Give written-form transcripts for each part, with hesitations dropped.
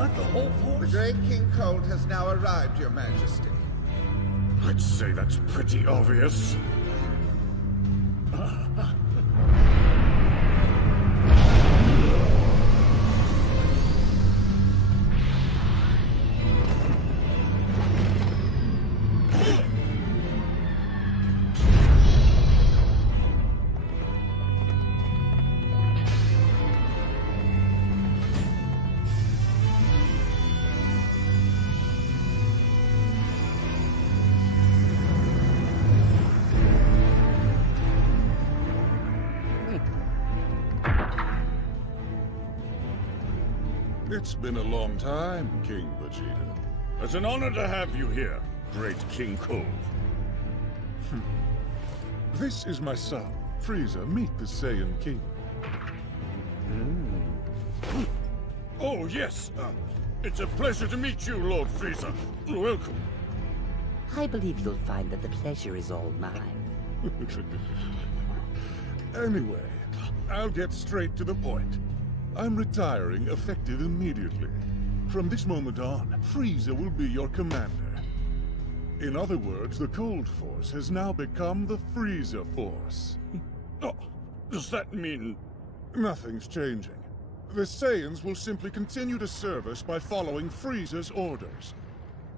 that the whole The force? Great King Cold has now arrived, Your Majesty. I'd say that's pretty obvious. It's been a long time, King Vegeta. It's an honor to have you here, Great King Cold. This is my son, Frieza. Meet the Saiyan King. Oh, yes. It's a pleasure to meet you, Lord Frieza. Welcome. I believe you'll find that the pleasure is all mine. Anyway, I'll get straight to the point. I'm retiring effective immediately. From this moment on, Frieza will be your commander. In other words, the Cold Force has now become the Frieza Force. Oh, does that mean... Nothing's changing. The Saiyans will simply continue to serve us by following Frieza's orders.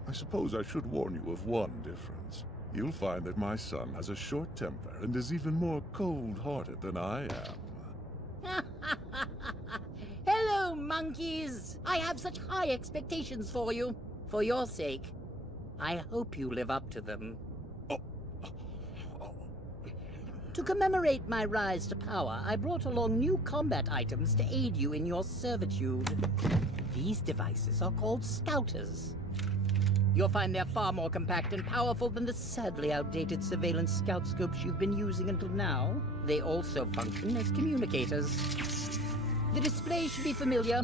I suppose I should warn you of one difference. You'll find that my son has a short temper and is even more cold-hearted than I am. Hello, monkeys! I have such high expectations for you. For your sake, I hope you live up to them. To commemorate my rise to power, I brought along new combat items to aid you in your servitude. These devices are called Scouters. You'll find they're far more compact and powerful than the sadly outdated surveillance scout scopes you've been using until now. They also function as communicators. The display should be familiar.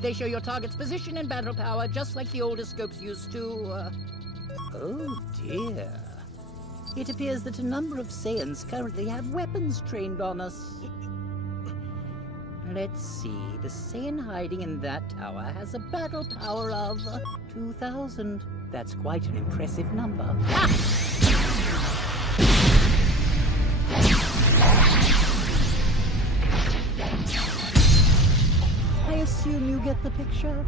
They show your target's position and battle power, just like the older scopes used to, Oh dear. It appears that a number of Saiyans currently have weapons trained on us. Let's see, the Saiyan hiding in that tower has a battle power of 2,000. That's quite an impressive number. I assume you get the picture?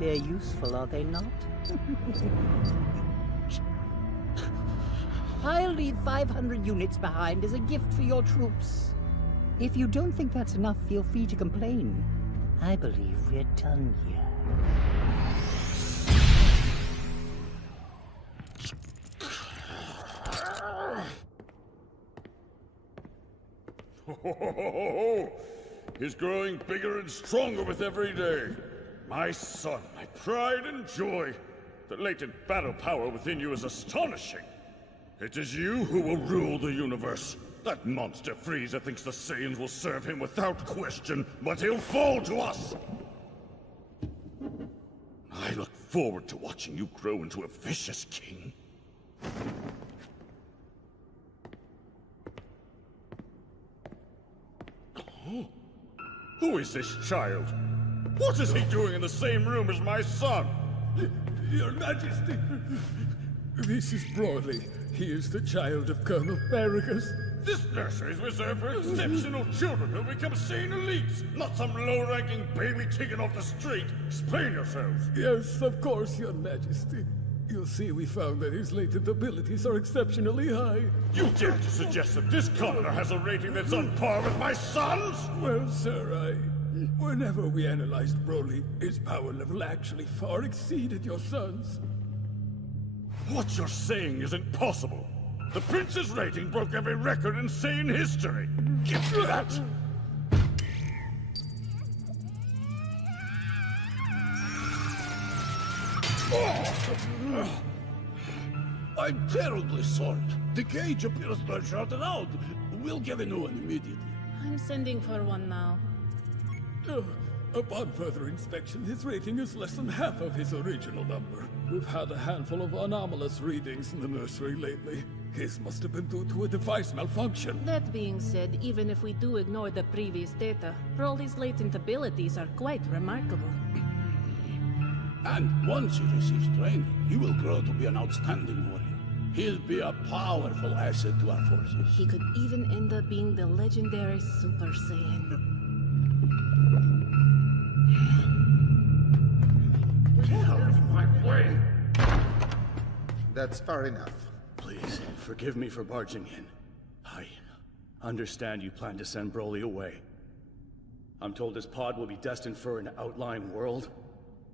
They're useful, are they not? I'll leave 500 units behind as a gift for your troops. If you don't think that's enough, feel free to complain. I believe we're done here. He's growing bigger and stronger with every day. My son, my pride and joy. The latent battle power within you is astonishing. It is you who will rule the universe. That monster Frieza thinks the Saiyans will serve him without question, but he'll fall to us. I look forward to watching you grow into a vicious king. Oh. Who is this child? What is he doing in the same room as my son? Your Majesty, this is Brolly. He is the child of Colonel Paragus. This nursery is reserved for exceptional children who become Saiyan elites, not some low-ranking baby taken off the street. Explain yourselves. Yes, of course, Your Majesty. You'll see we found that his latent abilities are exceptionally high. You dare to suggest that this commoner has a rating that's on par with my son's? Well, sir, whenever we analyzed Brolly, his power level actually far exceeded your son's. What you're saying isn't possible. The prince's rating broke every record in Saiyan history. Give me that! I'm terribly sorry. The cage appears to have shorted out. We'll get a new one immediately. I'm sending for one now. Upon further inspection, his rating is less than half of his original number. We've had a handful of anomalous readings in the nursery lately. His must have been due to a device malfunction. That being said, even if we do ignore the previous data, Broly's latent abilities are quite remarkable. And once he receives training, he will grow to be an outstanding warrior. He'll be a powerful asset to our forces. He could even end up being the legendary Super Saiyan. Get out of my way! That's far enough. Please, forgive me for barging in. I understand you plan to send Brolly away. I'm told his pod will be destined for an outlying world.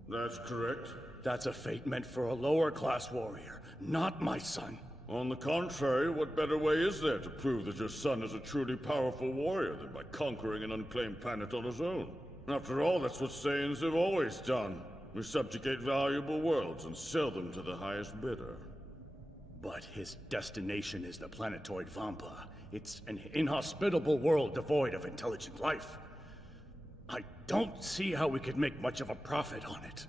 That's correct. That's a fate meant for a lower-class warrior, not my son. On the contrary, what better way is there to prove that your son is a truly powerful warrior than by conquering an unclaimed planet on his own? After all, that's what Saiyans have always done. We subjugate valuable worlds and sell them to the highest bidder. But his destination is the planetoid Vampa. It's an inhospitable world devoid of intelligent life. I don't see how we could make much of a profit on it.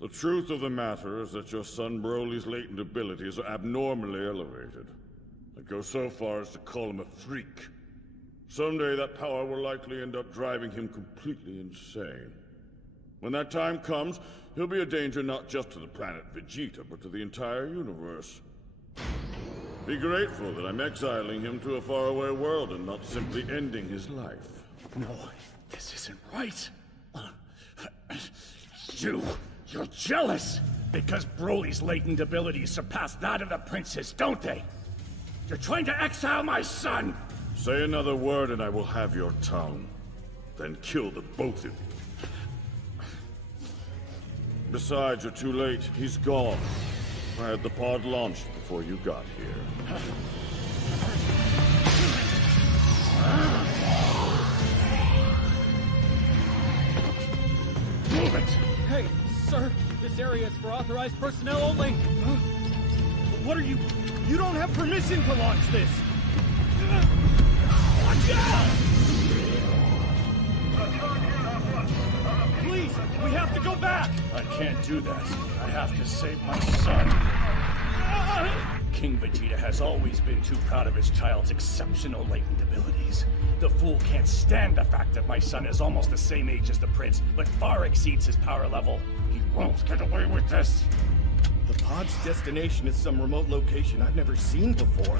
The truth of the matter is that your son Broly's latent abilities are abnormally elevated. I'd go so far as to call him a freak. Someday that power will likely end up driving him completely insane. When that time comes, he'll be a danger not just to the planet Vegeta, but to the entire universe. Be grateful that I'm exiling him to a faraway world and not simply ending his life. No, this isn't right. You're jealous! Because Broly's latent abilities surpass that of the princess, don't they? You're trying to exile my son! Say another word and I will have your tongue. Then kill the both of you. Besides, you're too late. He's gone. I had the pod launched before you got here. Move it! Hey, sir, this area is for authorized personnel only. What are you? You don't have permission to launch this. Watch out! Please, we have to go back. I can't do that. I have to save my son. King Vegeta has always been too proud of his child's exceptional latent abilities. The fool can't stand the fact that my son is almost the same age as the prince, but far exceeds his power level. He won't get away with this. The pod's destination is some remote location I've never seen before.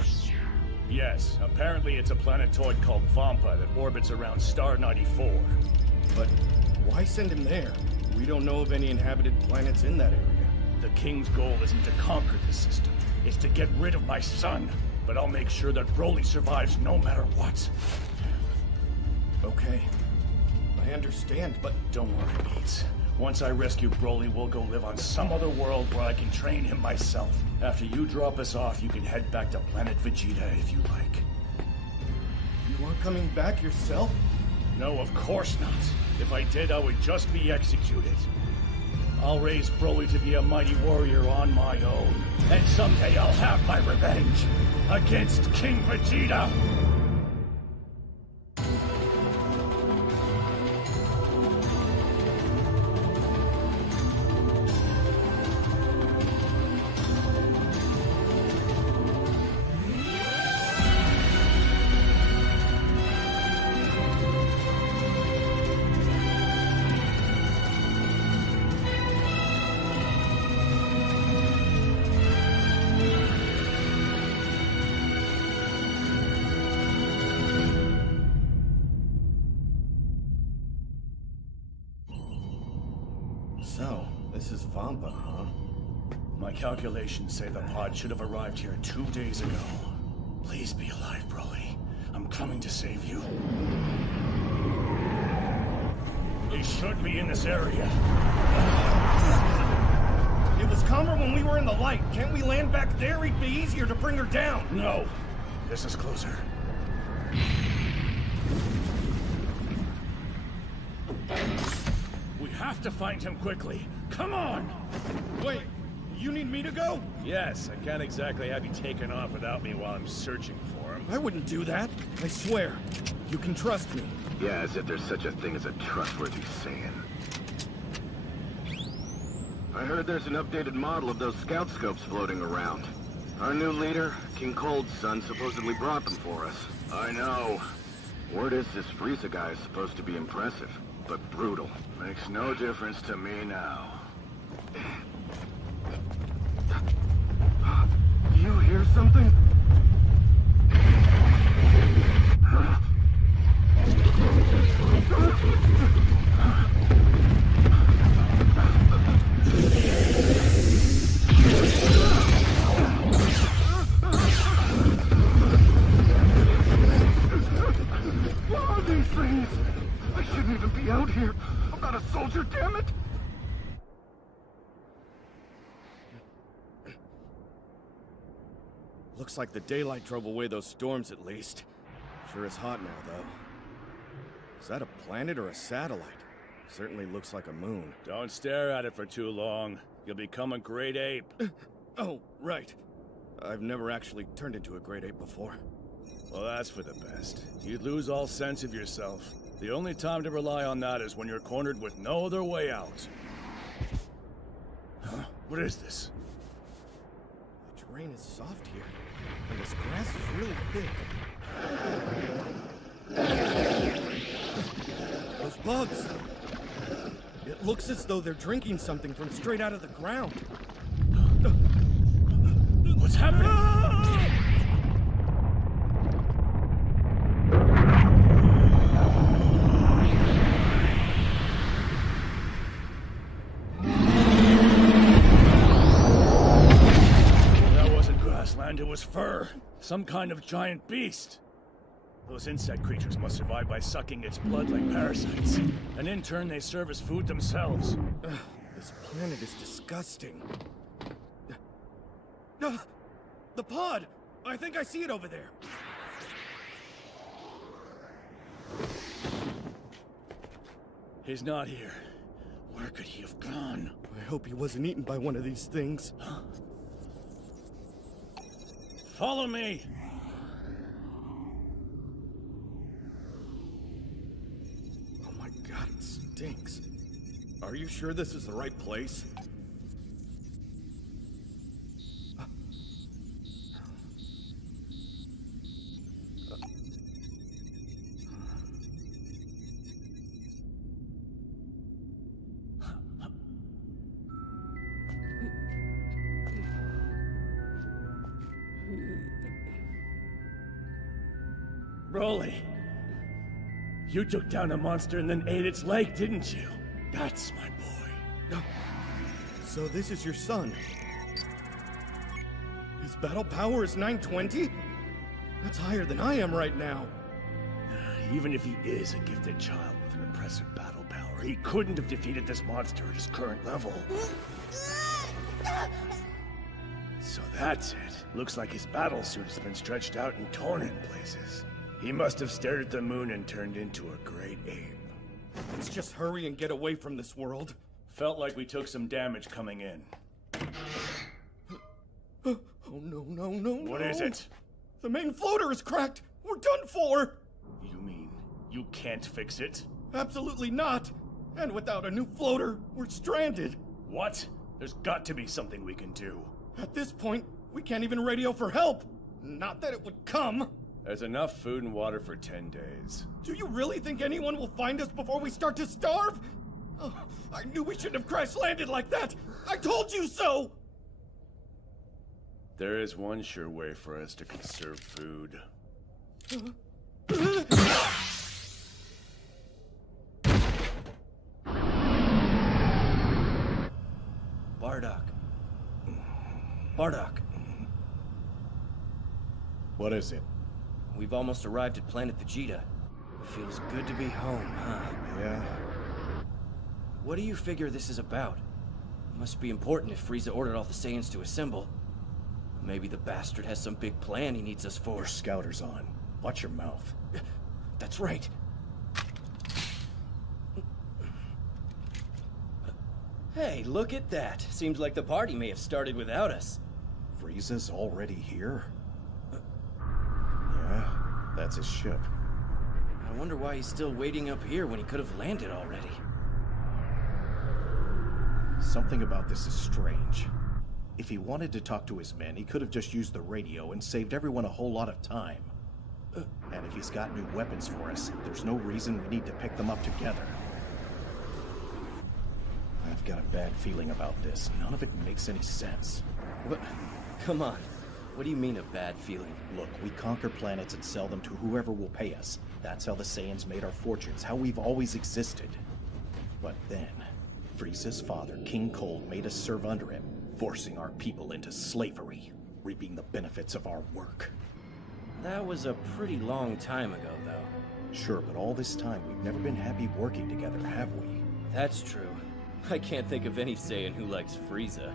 Yes, apparently it's a planetoid called Vampa that orbits around Star 94. But why send him there? We don't know of any inhabited planets in that area. The King's goal isn't to conquer the system. It's to get rid of my son. But I'll make sure that Brolly survives no matter what. Okay. I understand, but Don't worry, Beats. Once I rescue Brolly, we'll go live on some other world where I can train him myself. After you drop us off, you can head back to planet Vegeta if you like. you aren't coming back yourself? No, of course not. If I did, I would just be executed. I'll raise Brolly to be a mighty warrior on my own. And someday I'll have my revenge against King Vegeta! So, this is Vampa, huh? My calculations say the pod should have arrived here 2 days ago. Please be alive, Brolly. I'm coming to save you. He should be in this area. It was calmer when we were in the light. Can't we land back there? It'd be easier to bring her down. No. This is closer. We have to find him quickly. Come on! Wait, you need me to go? Yes, I can't exactly have you taken off without me while I'm searching for him. I wouldn't do that. I swear. You can trust me. Yeah, as if there's such a thing as a trustworthy Saiyan. I heard there's an updated model of those scout scopes floating around. Our new leader, King Cold's son, supposedly brought them for us. I know. Word is this Frieza guy is supposed to be impressive, but brutal. Makes no difference to me now. You hear something? What are these things? I shouldn't even be out here. I'm not a soldier, damn it! Looks like the daylight drove away those storms at least. Sure is hot now, though. Is that a planet or a satellite? Certainly looks like a moon. Don't stare at it for too long. You'll become a great ape. Oh, right. I've never actually turned into a great ape before. Well, that's for the best. You'd lose all sense of yourself. The only time to rely on that is when you're cornered with no other way out. Huh? What is this? The terrain is soft here, and this grass is really thick. Those bugs! It looks as though they're drinking something from straight out of the ground. What's happening? That wasn't grassland, it was fur. Some kind of giant beast. Those insect creatures must survive by sucking its blood like parasites. And in turn, they serve as food themselves. This planet is disgusting. The pod! I think I see it over there. He's not here. Where could he have gone? I hope he wasn't eaten by one of these things. Follow me! Oh my god, it stinks. Are you sure this is the right place? Brolly, you took down a monster and then ate its leg, didn't you? That's my boy. So this is your son. His battle power is 920? That's higher than I am right now. Even if he is a gifted child with an impressive battle power, he couldn't have defeated this monster at his current level. So that's it. Looks like his battle suit has been stretched out and torn in places. He must have stared at the moon and turned into a great ape. Let's just hurry and get away from this world. Felt like we took some damage coming in. Oh no. What is it? The main floater is cracked! We're done for! You mean you can't fix it? Absolutely not! And without a new floater, we're stranded. What? There's got to be something we can do. At this point, we can't even radio for help. Not that it would come. There's enough food and water for 10 days. Do you really think anyone will find us before we start to starve? Oh, I knew we shouldn't have crash-landed like that! I told you so! There is one sure way for us to conserve food. Bardock. What is it? We've almost arrived at planet Vegeta. Feels good to be home, huh? Yeah. What do you figure this is about? Must be important if Frieza ordered all the Saiyans to assemble. Maybe the bastard has some big plan he needs us for. Your scouter's on. Watch your mouth. That's right. Hey, look at that. Seems like the party may have started without us. Frieza's already here? Yeah, that's his ship. I wonder why he's still waiting up here when he could have landed already. Something about this is strange. If he wanted to talk to his men, he could have just used the radio and saved everyone a whole lot of time. And if he's got new weapons for us, there's no reason we need to pick them up together. I've I've got a bad feeling about this. None of it makes any sense. What? Come on. What do you mean a bad feeling? Look, we conquer planets and sell them to whoever will pay us. That's how the Saiyans made our fortunes, how we've always existed. But then, Frieza's father, King Cold, made us serve under him, forcing our people into slavery, reaping the benefits of our work. That was a pretty long time ago, though. Sure, but all this time we've never been happy working together, have we? That's true. I can't think of any Saiyan who likes Frieza.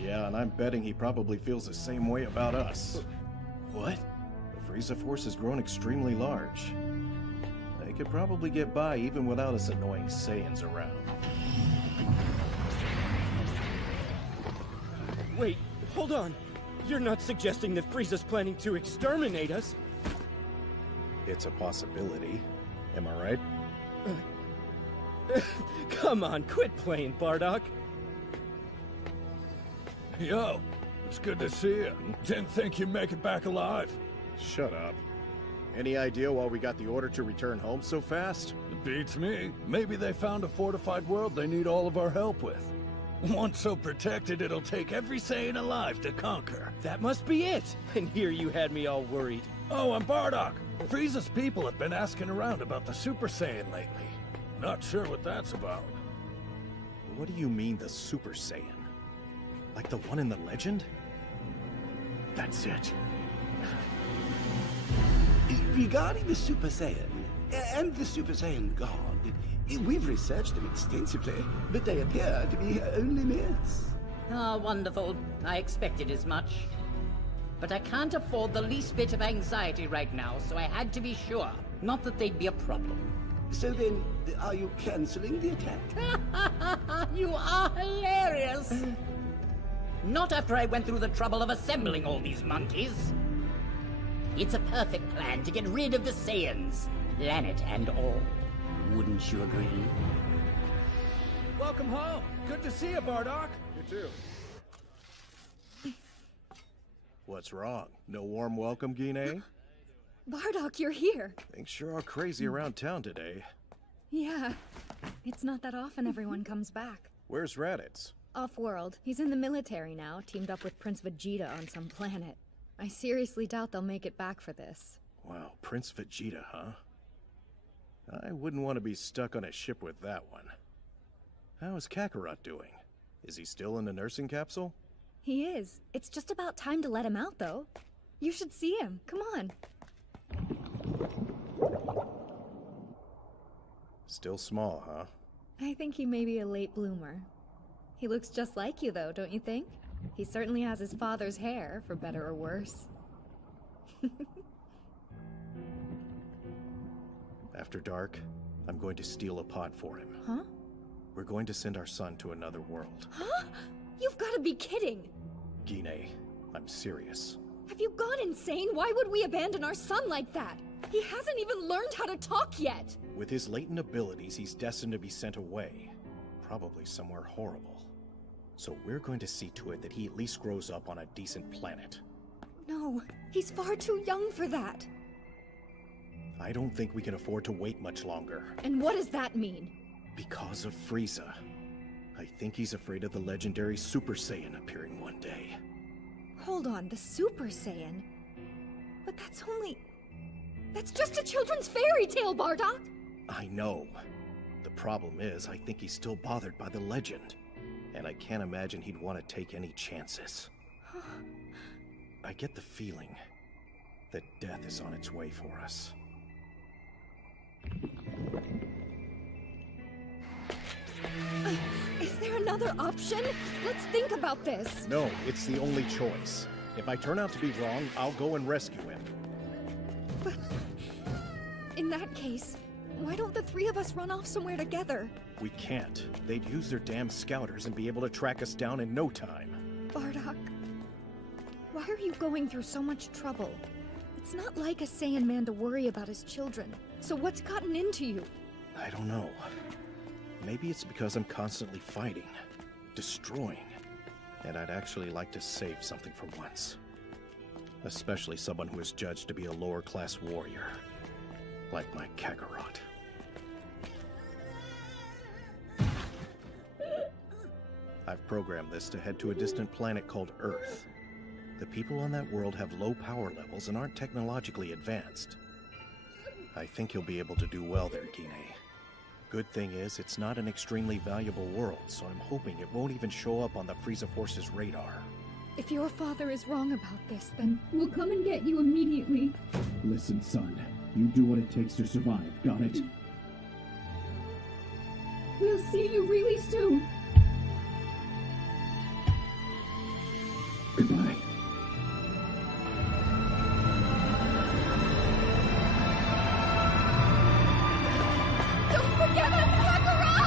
Yeah, and I'm betting he probably feels the same way about us. What? The Frieza force has grown extremely large. They could probably get by even without us annoying Saiyans around. Wait, hold on. You're not suggesting that Frieza's planning to exterminate us? It's a possibility. Am I right? Come on, quit playing, Bardock. Yo, it's good to see you. Didn't think you'd make it back alive. Shut up. Any idea why we got the order to return home so fast? It beats me. Maybe they found a fortified world they need all of our help with. One so protected it'll take every Saiyan alive to conquer. That must be it. And here you had me all worried. Oh, and Bardock. Frieza's people have been asking around about the Super Saiyan lately. Not sure what that's about. What do you mean, the Super Saiyan? Like the one in the legend? That's it. Regarding the Super Saiyan, and the Super Saiyan God, we've researched them extensively, but they appear to be only myths. Ah, wonderful. I expected as much. But I can't afford the least bit of anxiety right now, so I had to be sure. Not that they'd be a problem. So then, are you canceling the attack? You are hilarious! Not after I went through the trouble of assembling all these monkeys. It's a perfect plan to get rid of the Saiyans, planet and all. Wouldn't you agree? Welcome home. Good to see you, Bardock. You too. What's wrong? No warm welcome, Guinea? Bardock, you're here. Things sure are crazy around town today. Yeah. It's not that often everyone comes back. Where's Raditz? Off-world. He's in the military now, teamed up with Prince Vegeta on some planet. I seriously doubt they'll make it back for this. Wow, Prince Vegeta, huh? I wouldn't want to be stuck on a ship with that one. How is Kakarot doing? Is he still in the nursing capsule? He is. It's just about time to let him out, though. You should see him. Come on. Still small, huh? I think he may be a late bloomer. He looks just like you, though, don't you think? He certainly has his father's hair, for better or worse. After dark, I'm going to steal a pod for him. Huh? We're going to send our son to another world. Huh? You've got to be kidding! Guinea, I'm serious. Have you gone insane? Why would we abandon our son like that? He hasn't even learned how to talk yet! With his latent abilities, he's destined to be sent away. Probably somewhere horrible. So we're going to see to it that he at least grows up on a decent planet. No, he's far too young for that. I don't think we can afford to wait much longer. And what does that mean? Because of Frieza. I think he's afraid of the legendary Super Saiyan appearing one day. Hold on, the Super Saiyan? But that's just a children's fairy tale, Bardock! I know. The problem is, I think he's still bothered by the legend. And I can't imagine he'd want to take any chances. I get the feeling that death is on its way for us. Is there another option? Let's think about this. No, it's the only choice. If I turn out to be wrong, I'll go and rescue him. But in that case, why don't the three of us run off somewhere together? We can't. They'd use their damn scouters and be able to track us down in no time. Bardock, why are you going through so much trouble? It's not like a Saiyan man to worry about his children. So what's gotten into you? I don't know. Maybe it's because I'm constantly fighting, destroying, and I'd actually like to save something for once. Especially someone who is judged to be a lower-class warrior, like my Kakarot. I've programmed this to head to a distant planet called Earth. The people on that world have low power levels and aren't technologically advanced. I think you'll be able to do well there, Gine. Good thing is, it's not an extremely valuable world, so I'm hoping it won't even show up on the Frieza Force's radar. If your father is wrong about this, then we'll come and get you immediately. Listen, son. You do what it takes to survive, got it? We'll see you really soon. Goodbye. don't forget us, Kakarot!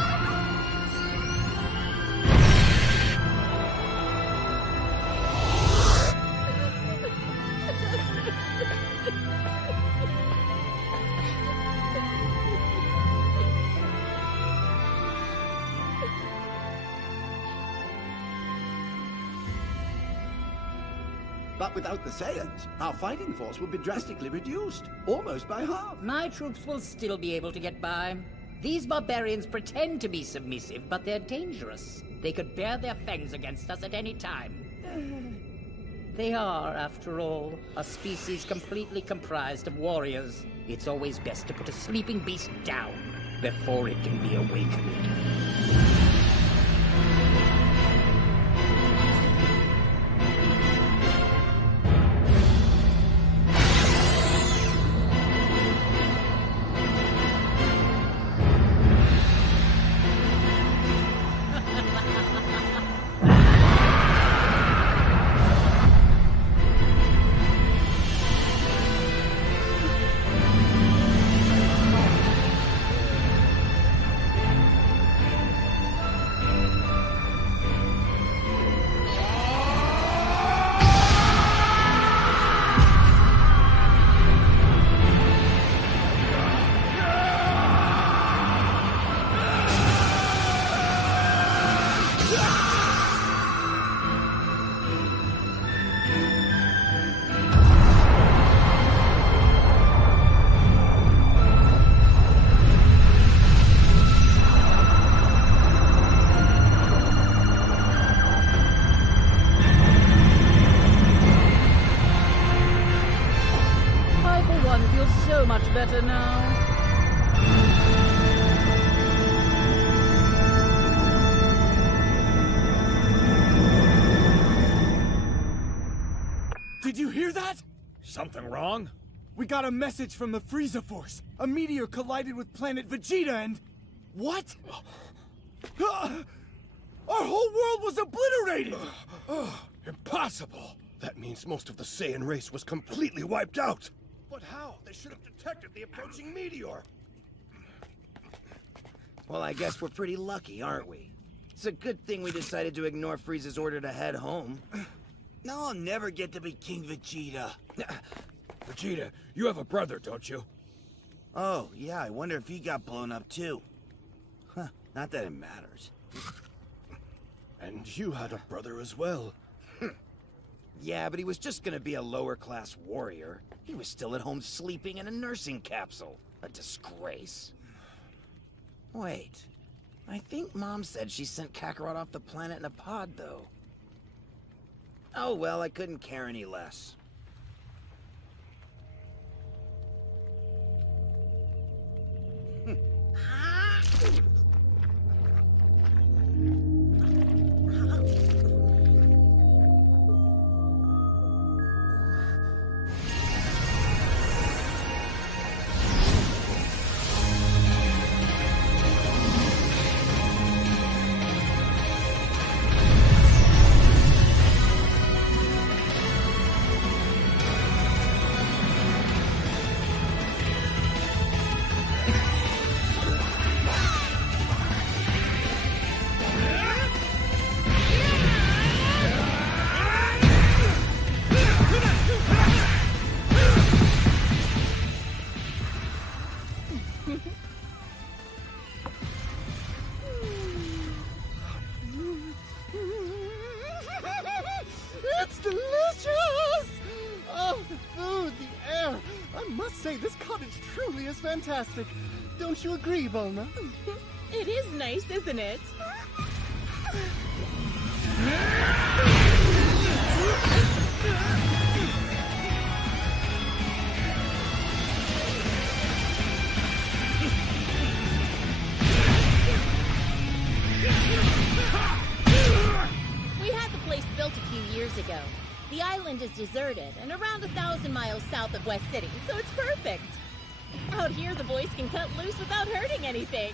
But without the Saiyans, our fighting force would be drastically reduced, almost by half. My troops will still be able to get by. These barbarians pretend to be submissive, but they're dangerous. They could bare their fangs against us at any time. They are, after all, a species completely comprised of warriors. It's always best to put a sleeping beast down before it can be awakened. Better now. Did you hear that? Something wrong? We got a message from the Frieza Force. A meteor collided with planet Vegeta and... What? Our whole world was obliterated! Impossible! That means most of the Saiyan race was completely wiped out! But how? They should have detected the approaching meteor! Well, I guess we're pretty lucky, aren't we? It's a good thing we decided to ignore Frieza's order to head home. Now I'll never get to be King Vegeta. Vegeta, you have a brother, don't you? Oh, yeah, I wonder if he got blown up too. Huh, not that it matters. And you had a brother as well. Yeah, but he was just gonna be a lower-class warrior. He was still at home sleeping in a nursing capsule. A disgrace. Wait. I think Mom said she sent Kakarot off the planet in a pod, though. Oh well, I couldn't care any less. It's delicious! Oh, the food, the air. I must say, this cottage truly is fantastic. Don't you agree, Bulma? It is nice, isn't it? We had the place built a few years ago. The island is deserted and around 1,000 miles south of West City, so it's perfect. Out here, the boys can cut loose without hurting anything.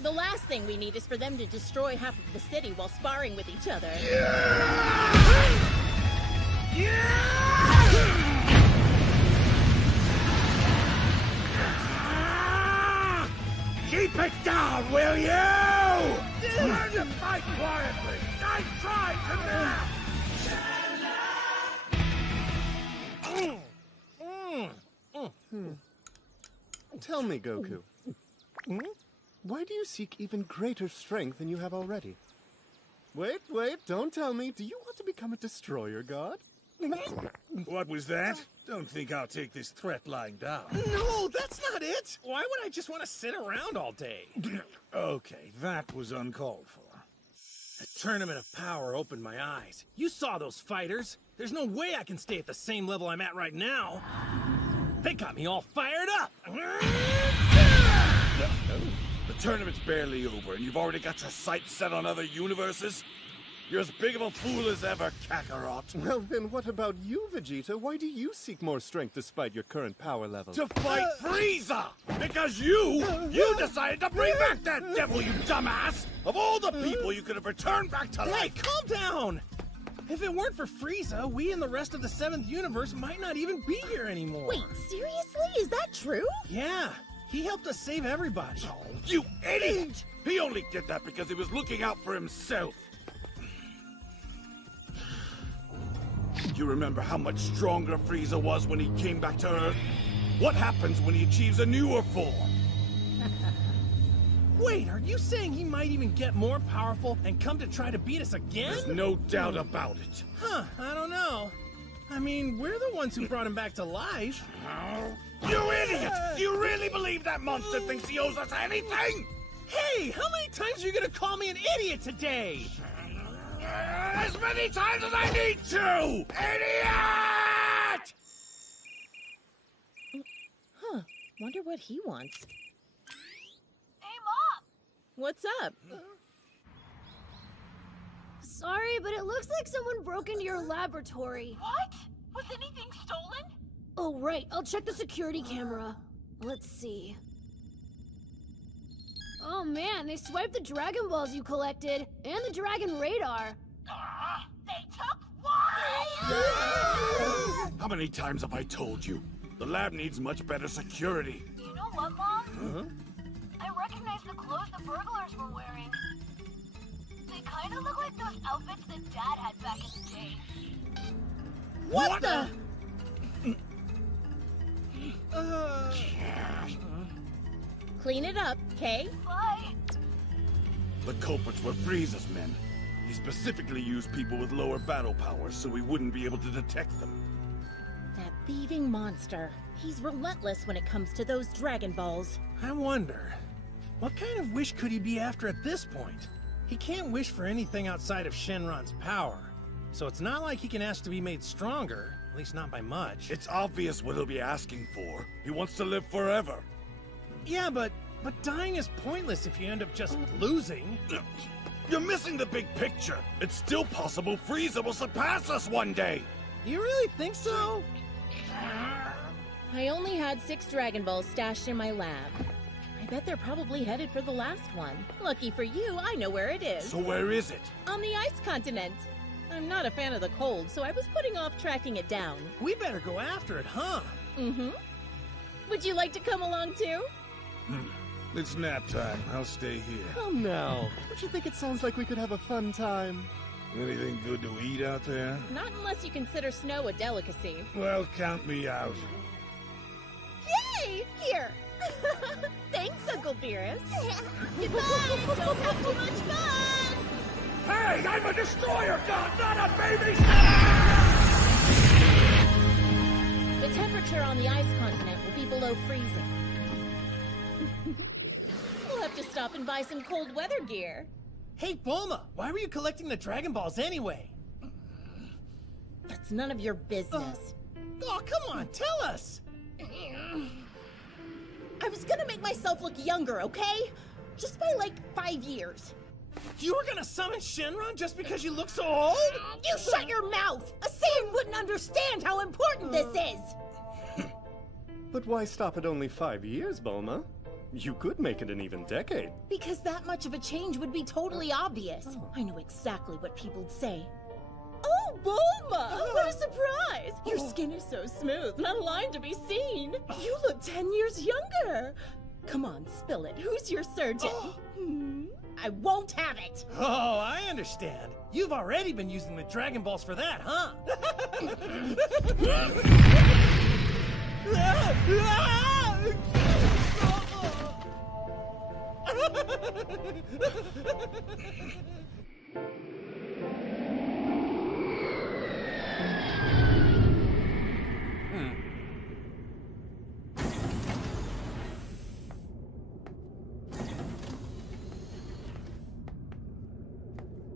The last thing we need is for them to destroy half of the city while sparring with each other. Keep it down, will you? Learn to fight quietly. I tried to Tell me, Goku. Why do you seek even greater strength than you have already? Wait, don't tell me. Do you want to become a destroyer god? What was that? Don't think I'll take this threat lying down. No, that's not it! Why would I just want to sit around all day? Okay, that was uncalled for. A tournament of power opened my eyes. You saw those fighters. There's no way I can stay at the same level I'm at right now. They got me all fired up! The tournament's barely over, and you've already got your sights set on other universes? You're as big of a fool as ever, Kakarot. Well, then what about you, Vegeta? Why do you seek more strength despite your current power level? To fight Frieza! Because you decided to bring back that devil, you dumbass! Of all the people you could have returned back to life! Hey, calm down! If it weren't for Frieza, we and the rest of the 7th universe might not even be here anymore. Wait, seriously? Is that true? Yeah, he helped us save everybody. Oh, you idiot! He only did that because he was looking out for himself. You remember how much stronger Frieza was when he came back to Earth? What happens when he achieves a newer form? Wait, are you saying he might even get more powerful and come to try to beat us again? There's no doubt about it. Huh, I don't know. I mean, we're the ones who brought him back to life. You idiot! Do you really believe that monster thinks he owes us anything? Hey, how many times are you gonna call me an idiot today? As many times as I need to! Idiot! Huh. Wonder what he wants. Hey, Mom! What's up? Sorry, but it looks like someone broke into your laboratory. What? Was anything stolen? Oh, right. I'll check the security camera. Let's see. Oh, man. They swiped the Dragon Balls you collected, and the Dragon Radar. They took what? How many times have I told you? The lab needs much better security. You know what, Mom? I recognize the clothes the burglars were wearing. They kind of look like those outfits that Dad had back in the day. What the? Clean it up, okay? Bye. The culprits were Frieza's men. He specifically used people with lower battle powers so we wouldn't be able to detect them. That thieving monster. He's relentless when it comes to those Dragon Balls. I wonder, what kind of wish could he be after at this point? He can't wish for anything outside of Shenron's power. So it's not like he can ask to be made stronger, at least not by much. It's obvious what he'll be asking for. He wants to live forever. Yeah, but dying is pointless if you end up just losing. You're missing the big picture. It's still possible Frieza will surpass us one day. You really think so? I only had 6 Dragon Balls stashed in my lab. I bet they're probably headed for the last one. Lucky for you, I know where it is. So where is it? On the ice continent. I'm not a fan of the cold, so I was putting off tracking it down. We better go after it, huh? Mm-hmm. Would you like to come along too? It's nap time. I'll stay here. Come now. Don't you think it sounds like we could have a fun time? Anything good to eat out there? Not unless you consider snow a delicacy. Well, count me out. Yay! Here! Thanks, Uncle Beerus. Goodbye! Don't have too much fun! Hey, I'm a destroyer god, not a baby! The temperature on the ice continent will be below freezing. We'll have to stop and buy some cold weather gear. Hey, Bulma, why were you collecting the Dragon Balls anyway? That's none of your business. Oh, come on, tell us! I was gonna make myself look younger, okay? Just by like 5 years. You were gonna summon Shenron just because you look so old? You shut your mouth! A Saiyan wouldn't understand how important this is! But why stop at only 5 years, Bulma? You could make it an even decade. Because that much of a change would be totally obvious. I know exactly what people'd say. Oh, Bulma! What a surprise! Your skin is so smooth, not a line to be seen. You look 10 years younger. Come on, spill it. Who's your surgeon? I won't have it. Oh, I understand. You've already been using the Dragon Balls for that, huh?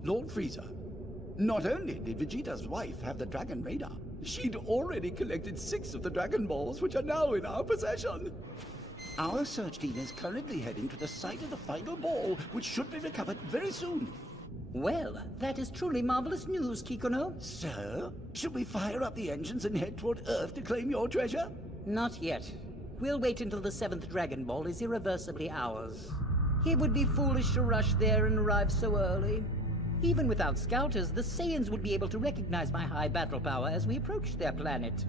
Lord Frieza, not only did Vegeta's wife have the Dragon Radar, she'd already collected 6 of the Dragon Balls, which are now in our possession. Our search team is currently heading to the site of the final ball, which should be recovered very soon. Well, that is truly marvelous news, Kikuno. So, should we fire up the engines and head toward Earth to claim your treasure? Not yet. We'll wait until the 7th Dragon Ball is irreversibly ours. It would be foolish to rush there and arrive so early. Even without scouters, the Saiyans would be able to recognize my high battle power as we approach their planet.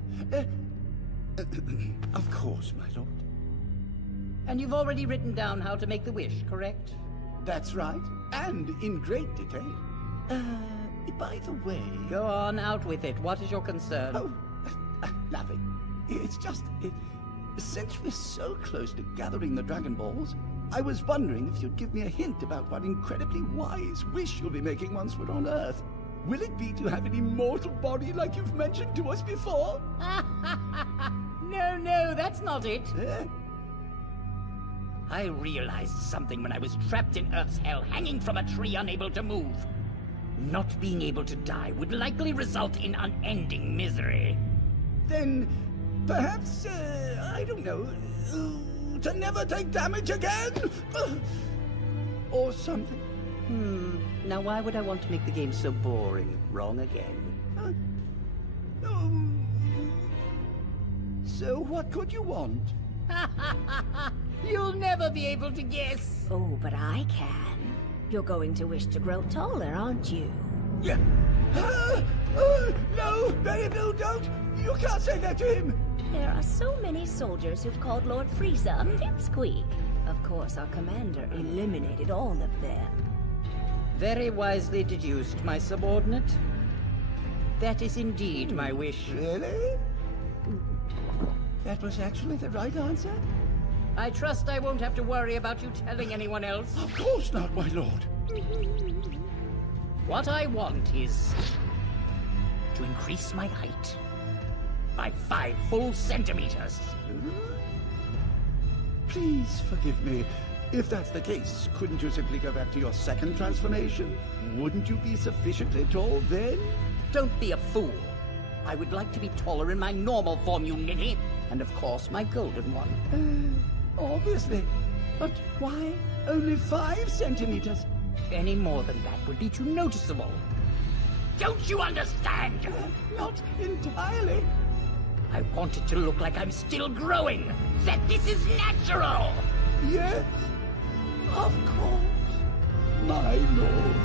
Of course, my lord. And you've already written down how to make the wish, correct? That's right, and in great detail. By the way... Go on, out with it. What is your concern? Oh, nothing. It's just... since we're so close to gathering the Dragon Balls, I was wondering if you'd give me a hint about what incredibly wise wish you'll be making once we're on Earth. Will it be to have an immortal body like you've mentioned to us before? No, that's not it. I realized something when I was trapped in Earth's hell, hanging from a tree, unable to move. Not being able to die would likely result in unending misery. Then, perhaps, I don't know, to never take damage again? Or something. Now why would I want to make the game so boring? Wrong again. So what could you want? You'll never be able to guess. Oh, but I can. You're going to wish to grow taller, aren't you? Yeah. No, Berry Blue, don't! You can't say that to him! There are so many soldiers who've called Lord Frieza a pipsqueak. Of course, our commander eliminated all of them. Very wisely deduced, my subordinate. That is indeed my wish. Really? That was actually the right answer? I trust I won't have to worry about you telling anyone else. Of course not, my lord. What I want is to increase my height by 5 full centimeters. Please forgive me. If that's the case, couldn't you simply go back to your second transformation? Wouldn't you be sufficiently tall then? Don't be a fool. I would like to be taller in my normal form, you ninny. And of course, my golden one. Obviously. But why only 5 centimeters? Any more than that would be too noticeable. Don't you understand? Not entirely. I want it to look like I'm still growing. That this is natural. Yes, of course, my lord.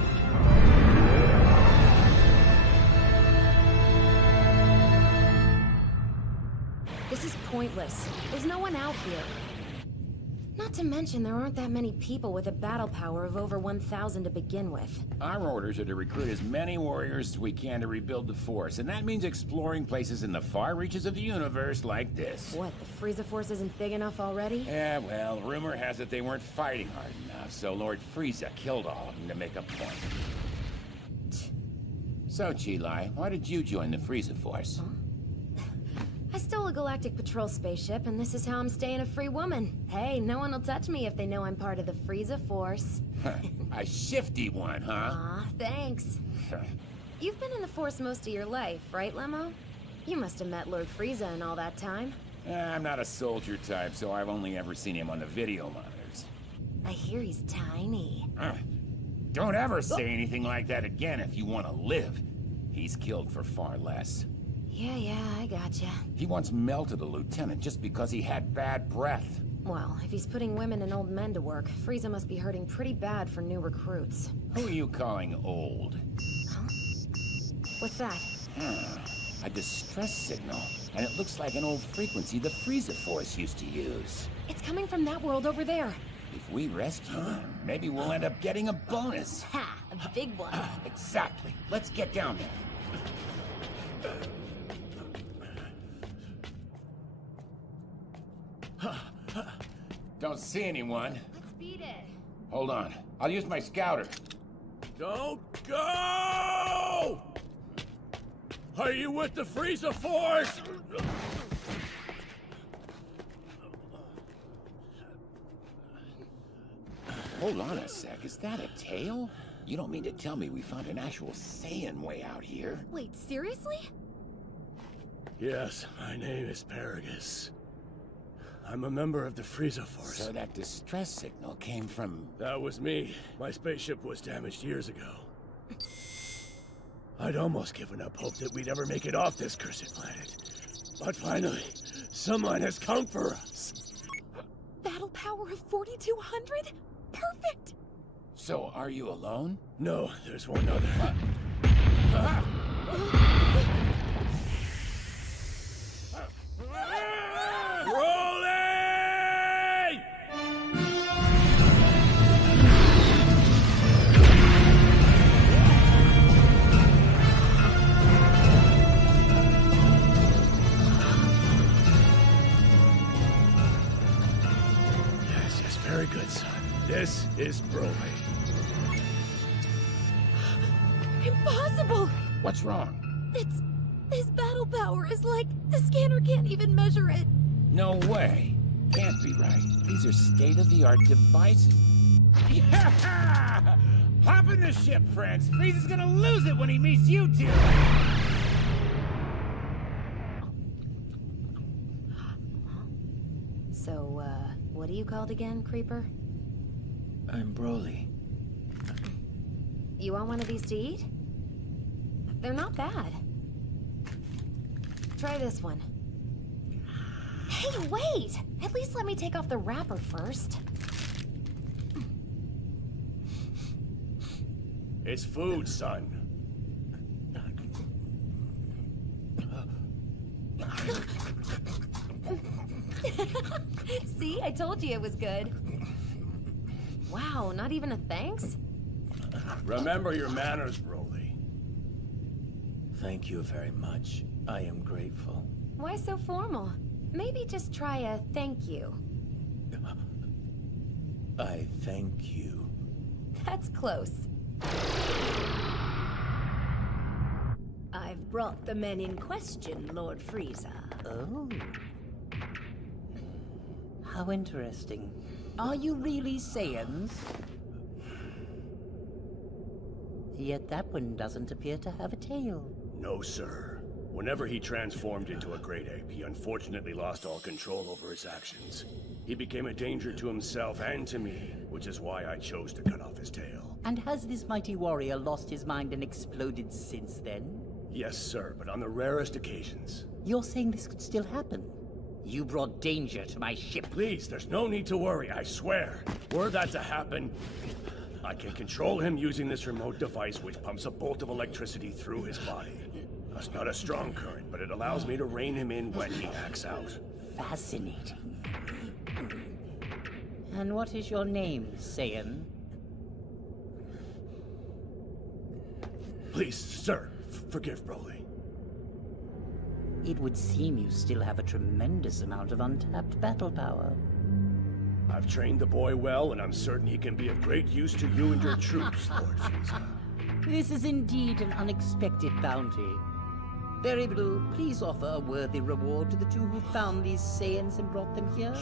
This is pointless. There's no one out here. Not to mention, there aren't that many people with a battle power of over 1,000 to begin with. Our orders are to recruit as many warriors as we can to rebuild the Force, and that means exploring places in the far reaches of the universe like this. What, the Frieza Force isn't big enough already? Yeah, well, rumor has it they weren't fighting hard enough, so Lord Frieza killed all of them to make a point. So, Chi-Lai, why did you join the Frieza Force? I stole a Galactic Patrol spaceship, and this is how I'm staying a free woman. Hey, no one will touch me if they know I'm part of the Frieza Force. A shifty one, huh? Aw, thanks. You've been in the Force most of your life, right, Lemo? You must have met Lord Frieza in all that time. I'm not a soldier type, so I've only ever seen him on the video monitors. I hear he's tiny. Don't ever say anything like that again if you want to live. He's killed for far less. Yeah, I gotcha. He once melted a lieutenant just because he had bad breath. Well, if he's putting women and old men to work, Frieza must be hurting pretty bad for new recruits. Who are you calling old? Huh? What's that? A distress signal. And it looks like an old frequency the Frieza Force used to use. It's coming from that world over there. If we rescue him, maybe we'll end up getting a bonus. Ha! A big one. Exactly. Let's get down there. Don't see anyone. Let's beat it. Hold on. I'll use my scouter. Don't go! Are you with the Frieza Force? Hold on a sec. Is that a tail? You don't mean to tell me we found an actual Saiyan way out here? Wait, seriously? Yes, my name is Paragus. I'm a member of the Frieza Force. So that distress signal came from... That was me. My spaceship was damaged years ago. I'd almost given up hope that we'd ever make it off this cursed planet. But finally, someone has come for us. Battle power of 4,200? Perfect! So, are you alone? No, there's one other. Brolly! Yes, very good, son. This is Brolly. Impossible! What's wrong? His battle power is like, the scanner can't even measure it. No way. Can't be right. These are state-of-the-art devices. Yeah! Hop in the ship, friends. Frieza's gonna lose it when he meets you two. So, what are you called again, Creeper? I'm Brolly. You want one of these to eat? They're not bad. Try this one. Hey, wait! At least let me take off the wrapper first. It's food, son. See? I told you it was good. Wow, not even a thanks? Remember your manners, Brolly. Thank you very much. I am grateful. Why so formal? Maybe just try a thank you. I thank you. That's close. I've brought the men in question, Lord Frieza. Oh. How interesting. Are you really Saiyans? Yet that one doesn't appear to have a tail. No, sir. Whenever he transformed into a great ape, he unfortunately lost all control over his actions. He became a danger to himself and to me, which is why I chose to cut off his tail. And has this mighty warrior lost his mind and exploded since then? Yes, sir, but on the rarest occasions. You're saying this could still happen? You brought danger to my ship. Please, there's no need to worry, I swear. Were that to happen, I can control him using this remote device which pumps a bolt of electricity through his body. It's not a strong current, but it allows me to rein him in when he acts out. Fascinating. And what is your name, Saiyan? Please, sir, forgive Brolly. It would seem you still have a tremendous amount of untapped battle power. I've trained the boy well, and I'm certain he can be of great use to you and your troops, Lord Frieza. This is indeed an unexpected bounty. Berry Blue, please offer a worthy reward to the two who found these Saiyans and brought them here.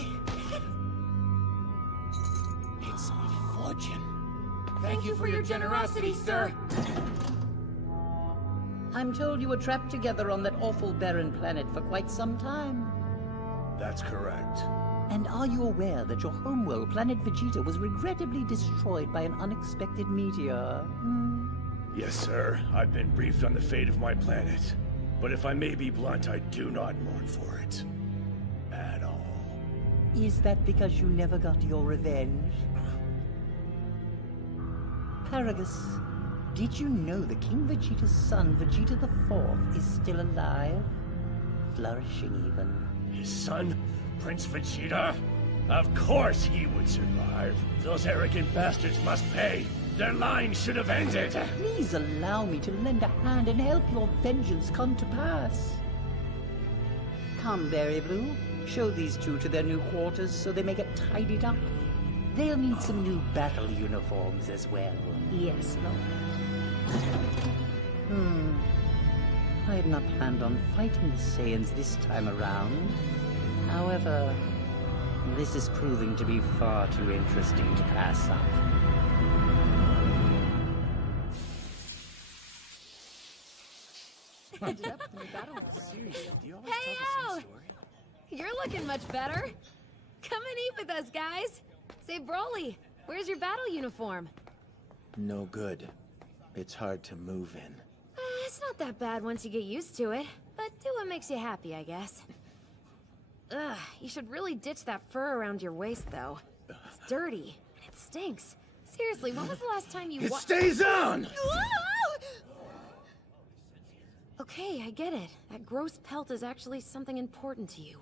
It's a fortune. Thank you for your generosity, sir. I'm told you were trapped together on that awful barren planet for quite some time. That's correct. And are you aware that your homeworld, planet Vegeta, was regrettably destroyed by an unexpected meteor? Yes, sir. I've been briefed on the fate of my planet. But if I may be blunt, I do not mourn for it. At all. Is that because you never got your revenge? Paragus, did you know that King Vegeta's son, Vegeta IV, is still alive? Flourishing, even. His son? Prince Vegeta? Of course he would survive. Those arrogant bastards must pay. Their line should have ended. Please allow me to lend a hand and help your vengeance come to pass. Come, Berry Blue. Show these two to their new quarters so they may get tidied up. They'll need some new battle uniforms as well. Yes, Lord. I had not planned on fighting the Saiyans this time around. However, this is proving to be far too interesting to pass up. Hey-o! You're looking much better. Come and eat with us, guys. Say, Brolly, where's your battle uniform? No good. It's hard to move in. It's not that bad once you get used to it. But do what makes you happy, I guess. Ugh, you should really ditch that fur around your waist, though. It's dirty, and it stinks. Seriously, when was the last time you It stays on! Okay, I get it. That gross pelt is actually something important to you.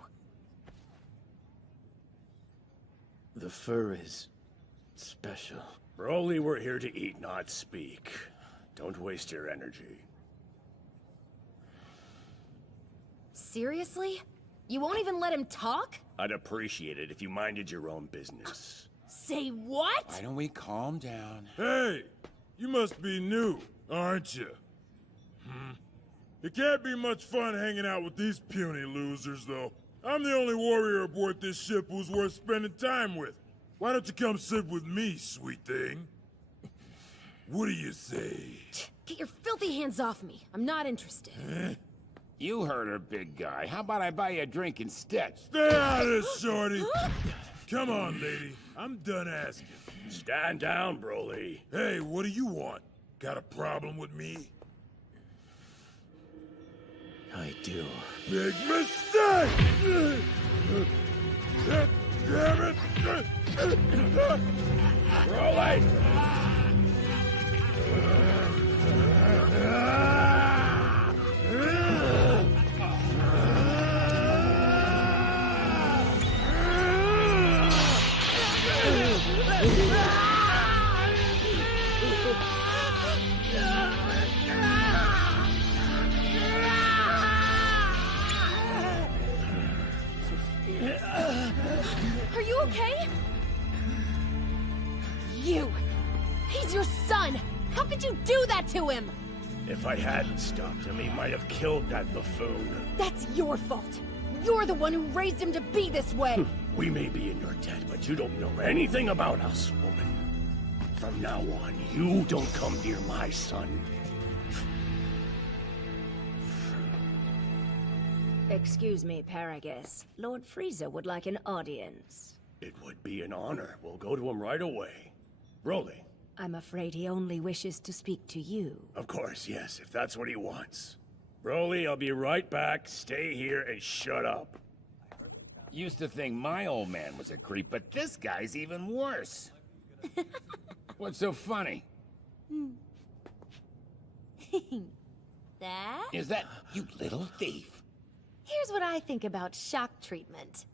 The fur is special. Brolly, we're here to eat, not speak. Don't waste your energy. Seriously? You won't even let him talk? I'd appreciate it if you minded your own business. Say what? Why don't we calm down? Hey, you must be new, aren't you? It can't be much fun hanging out with these puny losers, though. I'm the only warrior aboard this ship who's worth spending time with. Why don't you come sit with me, sweet thing? What do you say? Get your filthy hands off me. I'm not interested. You heard her, big guy. How about I buy you a drink instead? Stay out of this, shorty! Come on, lady. I'm done asking. Stand down, Brolly. Hey, what do you want? Got a problem with me? I do. Big mistake! Damn it! Brolly! Are you okay? You! He's your son! How could you do that to him? If I hadn't stopped him, he might have killed that buffoon. That's your fault. You're the one who raised him to be this way. We may be in your debt, but you don't know anything about us, woman. From now on, you don't come near my son. Excuse me, Paragus. Lord Frieza would like an audience. It would be an honor. We'll go to him right away. Brolly. I'm afraid he only wishes to speak to you. Of course, yes, if that's what he wants. Brolly, I'll be right back. Stay here and shut up. Used to think my old man was a creep, but this guy's even worse. What's so funny? That? Is that you little thief? Here's what I think about shock treatment.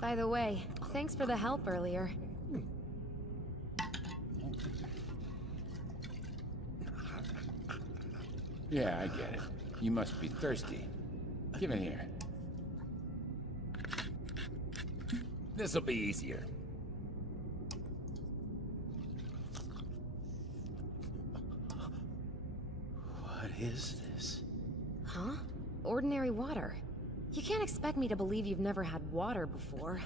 By the way, thanks for the help earlier. Yeah, I get it. You must be thirsty. Give it here. This'll be easier. is this? Huh? Ordinary water. You can't expect me to believe you've never had water before.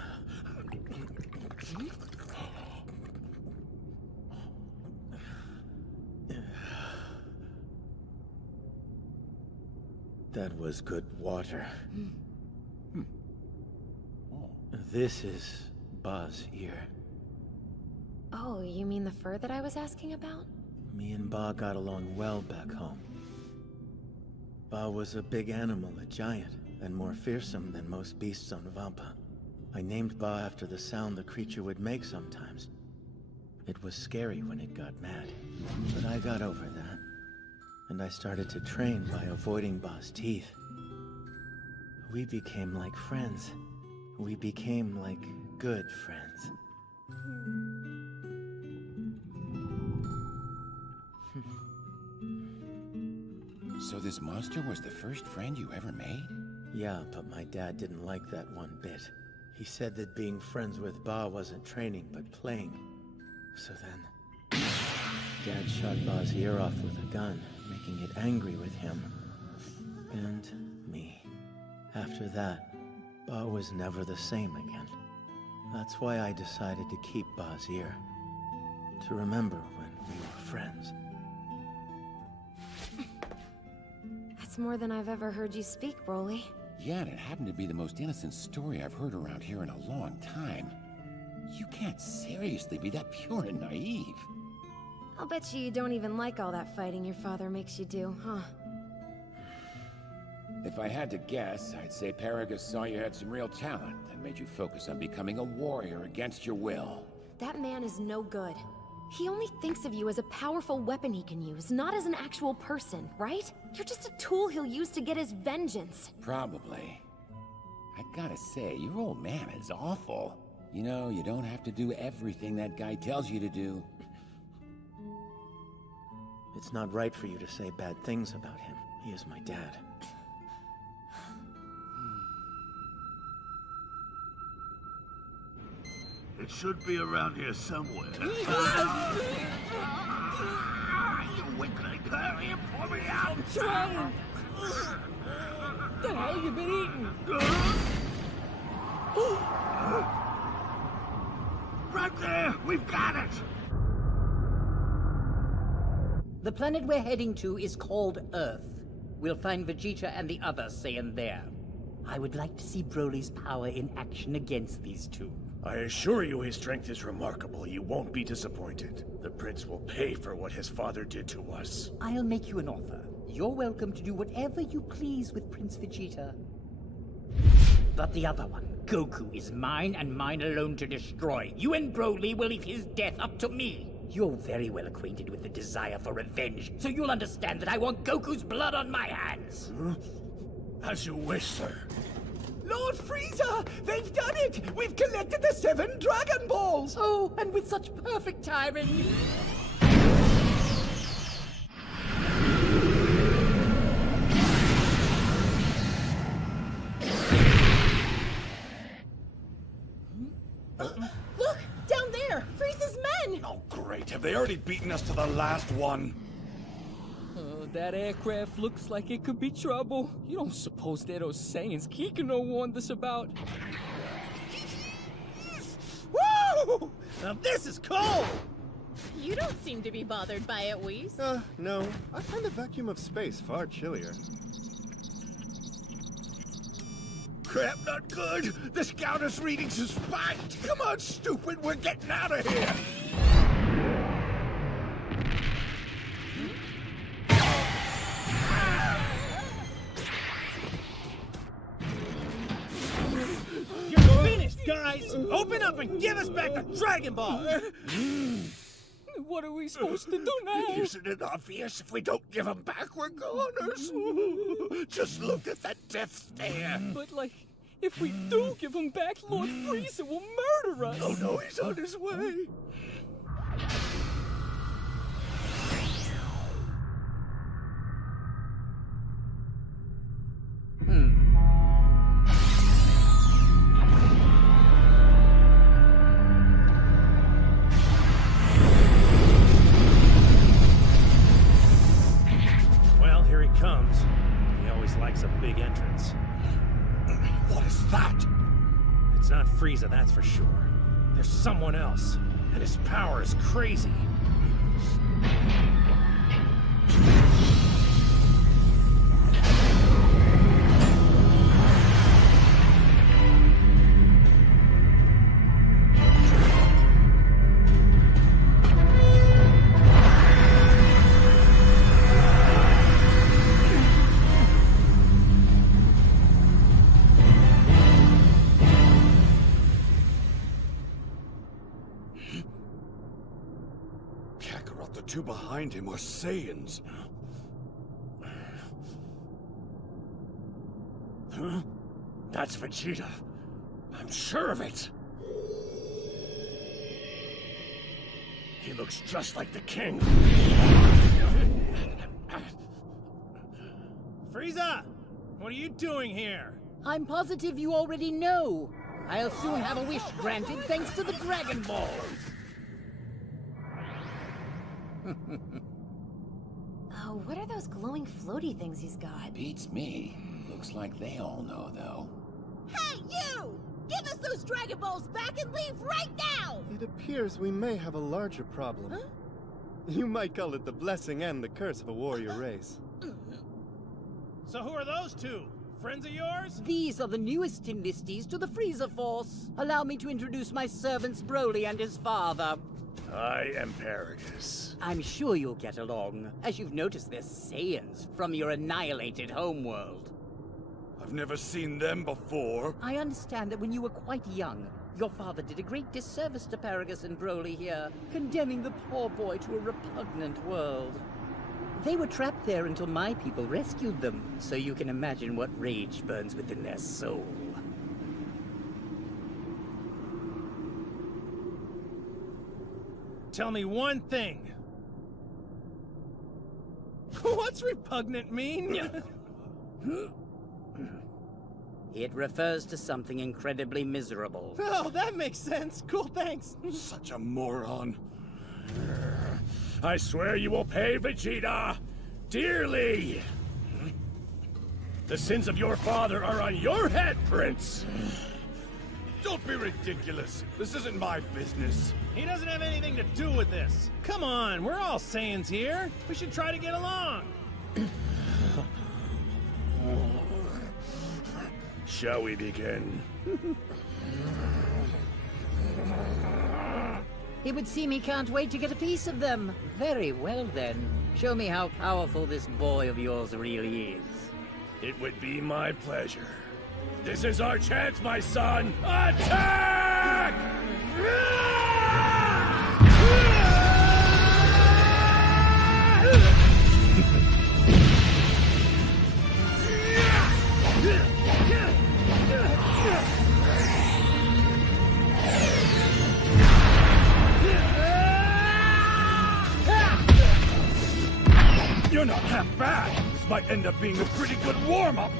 That was good water. This is Ba's ear. Oh, you mean the fur that I was asking about? Me and Ba got along well back home. Ba was a big animal, a giant, and more fearsome than most beasts on Vampa. I named Ba after the sound the creature would make sometimes. It was scary when it got mad, but I got over that. And I started to train by avoiding Ba's teeth. We became like friends. We became like good friends. So this monster was the first friend you ever made? Yeah, but my dad didn't like that one bit. He said that being friends with Ba wasn't training, but playing. So then, Dad shot Ba's ear off with a gun, making it angry with him. And me. After that, Ba was never the same again. That's why I decided to keep Ba's ear. To remember when we were friends. That's more than I've ever heard you speak, Brolly. Yeah, and it happened to be the most innocent story I've heard around here in a long time. You can't seriously be that pure and naive. I'll bet you don't even like all that fighting your father makes you do, huh? If I had to guess, I'd say Paragus saw you had some real talent and made you focus on becoming a warrior against your will. That man is no good. He only thinks of you as a powerful weapon he can use, not as an actual person, right? You're just a tool he'll use to get his vengeance. Probably. I gotta say, your old man is awful. You know, you don't have to do everything that guy tells you to do. It's not right for you to say bad things about him. He is my dad. It should be around here somewhere. You weakling! Hurry and pull me out! I'm trying! The hell you been eating? Right there! We've got it! The planet we're heading to is called Earth. We'll find Vegeta and the other Saiyan there. I would like to see Broly's power in action against these two. I assure you his strength is remarkable. You won't be disappointed. The prince will pay for what his father did to us. I'll make you an offer. You're welcome to do whatever you please with Prince Vegeta. But the other one, Goku, is mine and mine alone to destroy. You and Brolly will leave his death up to me. You're very well acquainted with the desire for revenge, so you'll understand that I want Goku's blood on my hands. As you wish, sir. Lord Frieza! They've done it! We've collected the 7 Dragon Balls! Oh, and with such perfect timing! Look! Down there! Frieza's men! Oh, great. Have they already beaten us to the last one? That aircraft looks like it could be trouble. You don't suppose they're those Saiyans Kikuno warned us about? Woo! Now this is cold! You don't seem to be bothered by it, Whis. No. I find the vacuum of space far chillier. Crap, not good! The Scouter's readings are spiked! Come on, stupid! We're getting out of here! You're finished, guys! Open up and give us back the Dragon Ball! What are we supposed to do now? Isn't it obvious? If we don't give them back, we're goners. Just look at that death stare. But, like, if we do give him back, Lord Frieza will murder us. Oh no, he's on his way. Well, here he It's not Frieza, that's for sure. There's someone else, and his power is crazy. The two behind him are Saiyans. Huh? That's Vegeta. I'm sure of it. He looks just like the king. Frieza! What are you doing here? I'm positive you already know. I'll soon have a wish granted thanks to the Dragon Ball. Oh, what are those glowing floaty things he's got? Beats me. Looks like they all know, though. Hey, you! Give us those Dragon Balls back and leave right now! It appears we may have a larger problem. Huh? You might call it the blessing and the curse of a warrior race. So who are those two? Friends of yours? These are the newest enlistees to the Frieza Force. Allow me to introduce my servants Brolly and his father. I am Paragus. I'm sure you'll get along, as you've noticed they're Saiyans from your annihilated homeworld. I've never seen them before. I understand that when you were quite young, your father did a great disservice to Paragus and Brolly here, condemning the poor boy to a repugnant world. They were trapped there until my people rescued them, so you can imagine what rage burns within their soul. Tell me one thing. What's repugnant mean? It refers to something incredibly miserable. Oh, that makes sense. Cool, thanks. Such a moron. I swear you will pay Vegeta dearly. The sins of your father are on your head, Prince. Don't be ridiculous. This isn't my business. He doesn't have anything to do with this. Come on, we're all Saiyans here. We should try to get along. Shall we begin? It would seem he can't wait to get a piece of them. Very well then. Show me how powerful this boy of yours really is. It would be my pleasure. This is our chance, my son! Attack! You're not half bad. This might end up being a pretty good warm-up.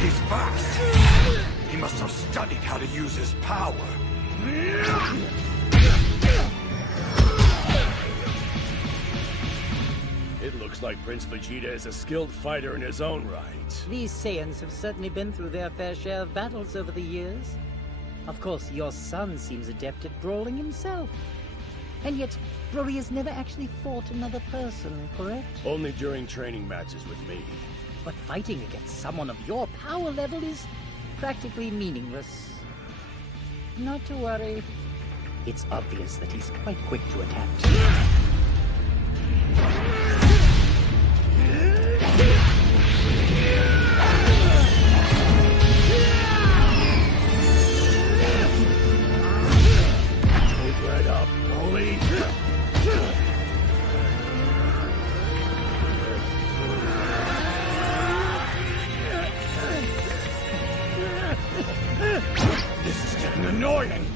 He's fast. He must have studied how to use his power. It looks like Prince Vegeta is a skilled fighter in his own right. These Saiyans have certainly been through their fair share of battles over the years. Of course, your son seems adept at brawling himself. And yet, Brolly has never actually fought another person, correct? Only during training matches with me. But fighting against someone of your power level is practically meaningless. Not to worry. It's obvious that he's quite quick to attack. Keep right up, Brolly. This is getting annoying.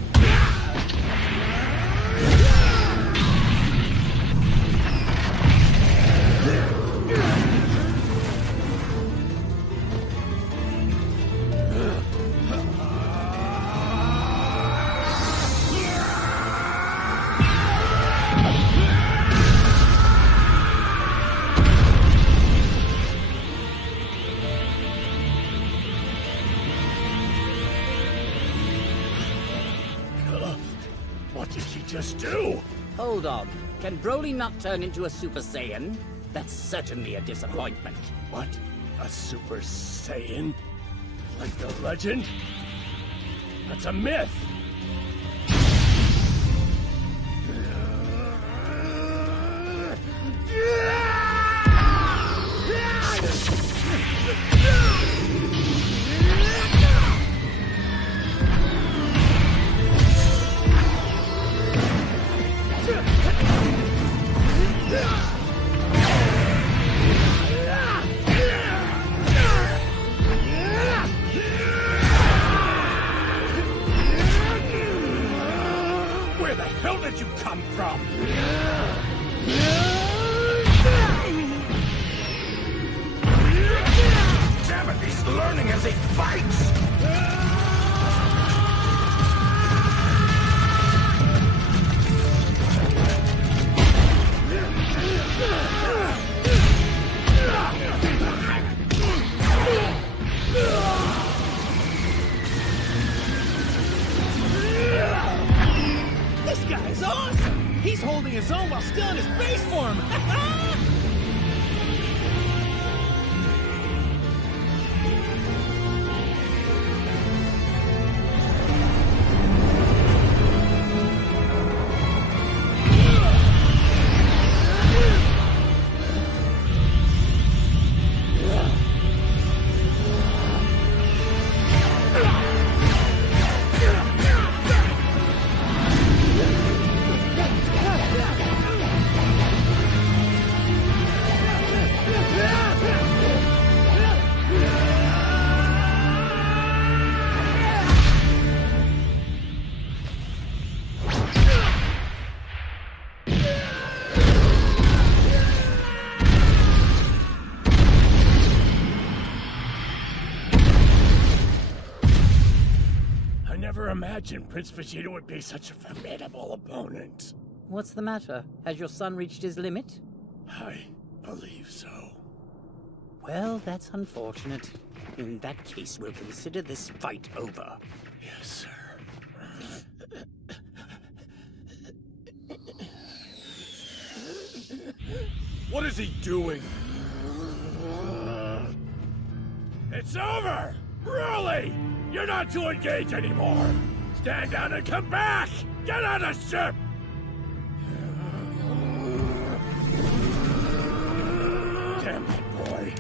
What did she just do? Hold on. Can Brolly not turn into a Super Saiyan? That's certainly a disappointment. What? A Super Saiyan? Like the legend? That's a myth! Where the hell did you come from? Damn it, he's learning as he fights! This guy is awesome! He's holding his own while still in his base form! I never imagined Prince Vegeta would be such a formidable opponent. What's the matter? Has your son reached his limit? I believe so. Well, that's unfortunate. In that case, we'll consider this fight over. Yes, sir. What is he doing? It's over! Brolly! You're not to engage anymore! Stand down and come back! Get on the ship! Damn that boy.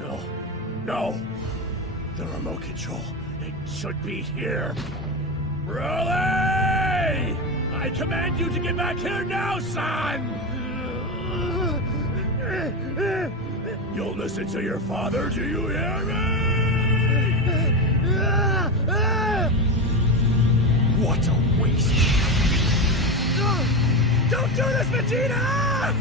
No. No! The remote control. It should be here. Brolly! I command you to get back here now, son! You'll listen to your father, do you hear me? What a waste! Don't do this, Vegeta!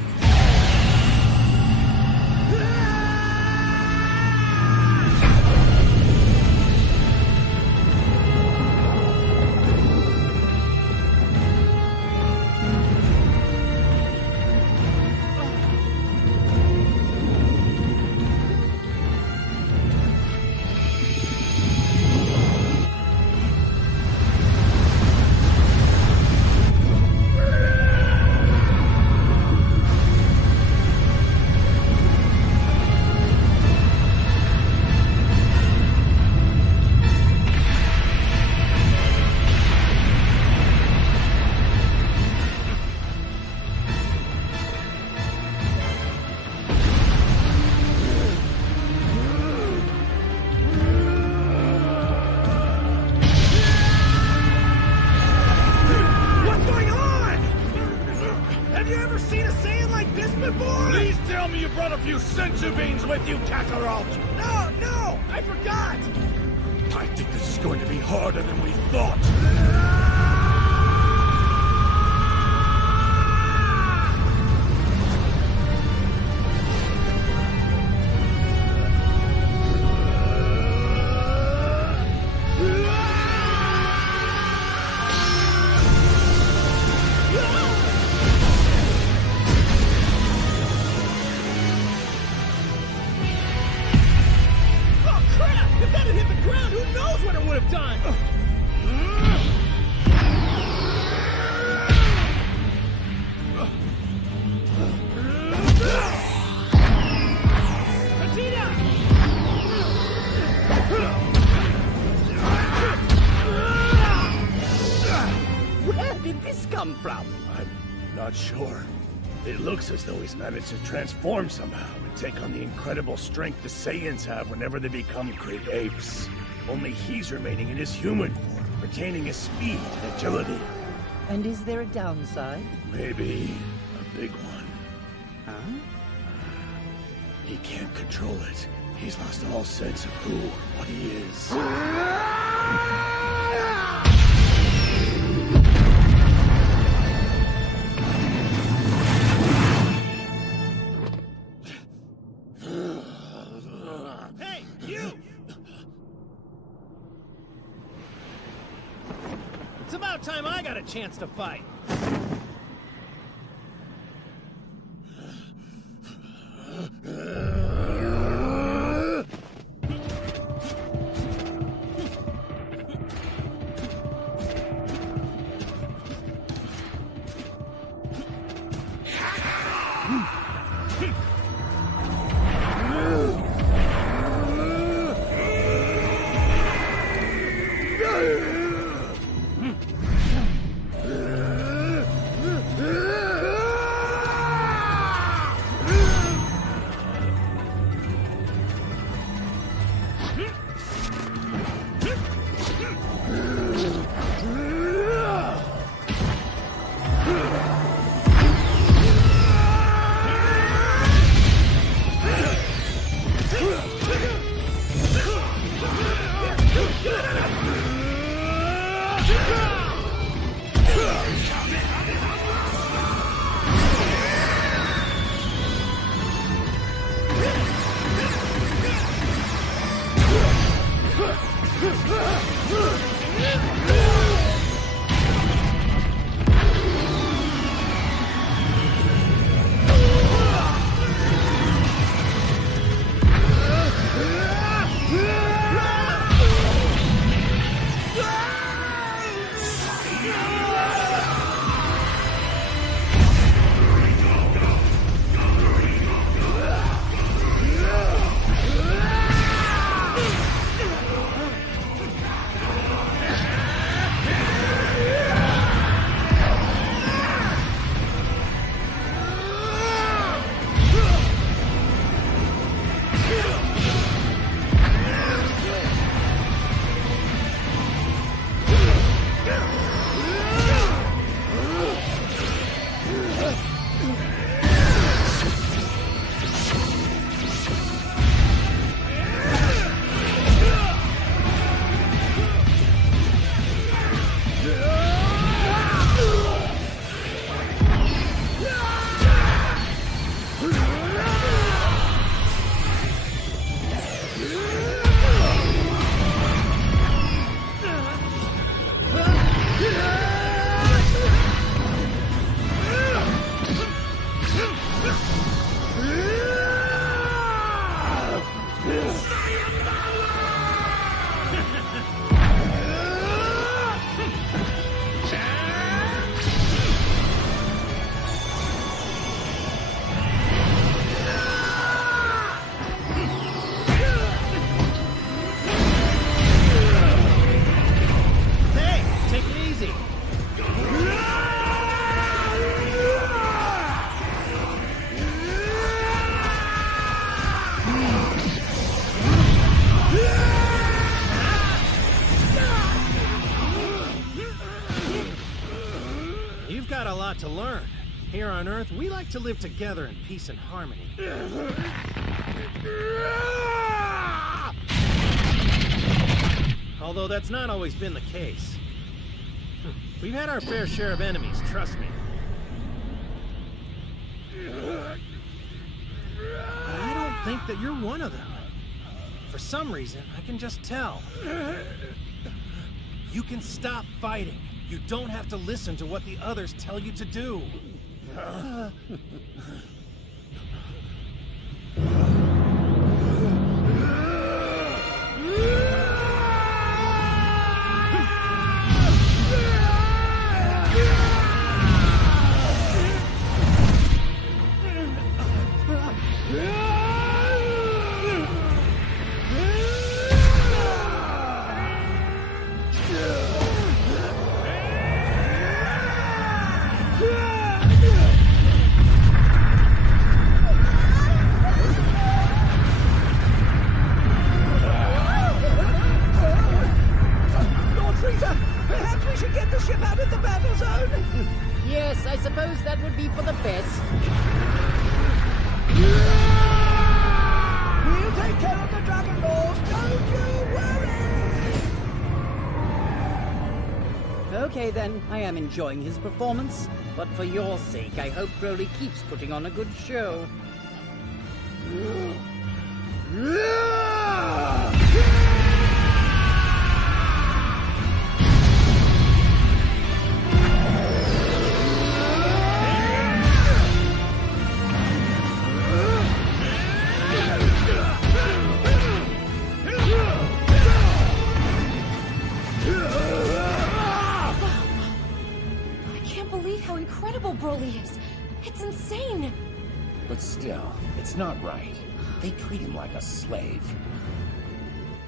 Please tell me you brought a few sensu beans with you, Kakarot! No! I forgot! I think this is going to be harder than we thought. If that had hit the ground, who knows what it would have done? come from? I'm not sure. It looks as though he's managed to transform somehow and take on the incredible strength the Saiyans have whenever they become great apes. Only he's remaining in his human form, retaining his speed and agility. And is there a downside? Maybe a big one. Huh? He can't control it. He's lost all sense of who or what he is. Hey, you! It's about time I got a chance to fight. To learn. Here on Earth, we like to live together in peace and harmony. Although that's not always been the case. We've had our fair share of enemies, trust me. But I don't think that you're one of them. For some reason, I can just tell. You can stop fighting. You don't have to listen to what the others tell you to do. Perhaps we should get the ship out of the battle zone? Yes, I suppose that would be for the best. We'll take care of the Dragon Balls, don't you worry! Okay then, I am enjoying his performance, but for your sake, I hope Brolly keeps putting on a good show. How incredible Brolly is! It's insane! But still, it's not right. They treat him like a slave.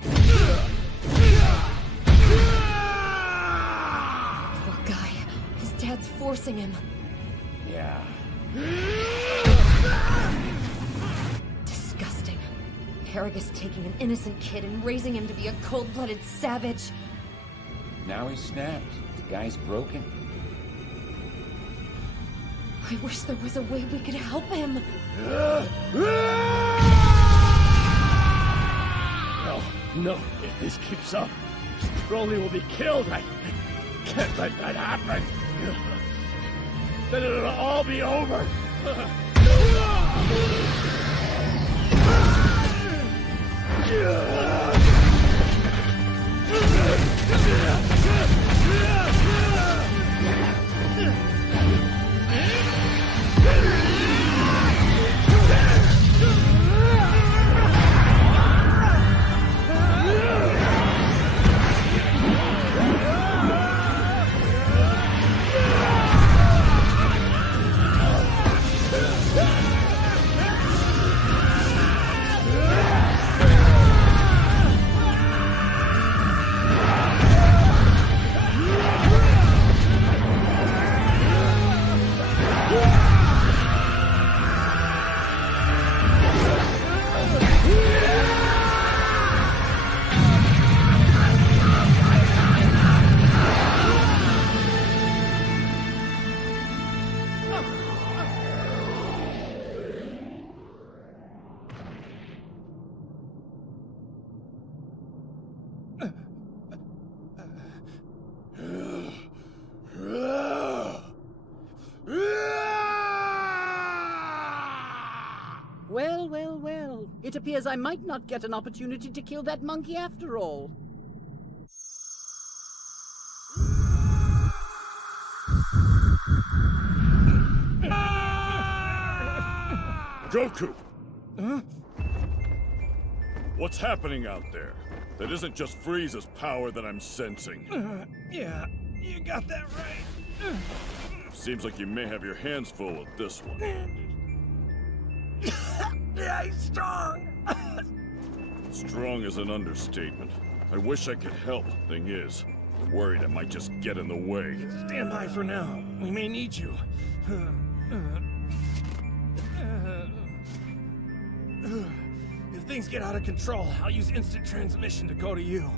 Poor guy. His dad's forcing him. Yeah. Disgusting. Harrigus taking an innocent kid and raising him to be a cold-blooded savage. Now he's snapped. The guy's broken. I wish there was a way we could help him. No, if this keeps up, Brolly will be killed. I can't let that happen. Then it'll all be over. Well, it appears I might not get an opportunity to kill that monkey after all. Goku! Huh? What's happening out there? That isn't just Frieza's power that I'm sensing. Yeah, you got that right. Seems like you may have your hands full with this one. Yeah, he's strong! Strong is an understatement. I wish I could help. Thing is, I'm worried I might just get in the way. Stand by for now. We may need you. If things get out of control, I'll use instant transmission to go to you.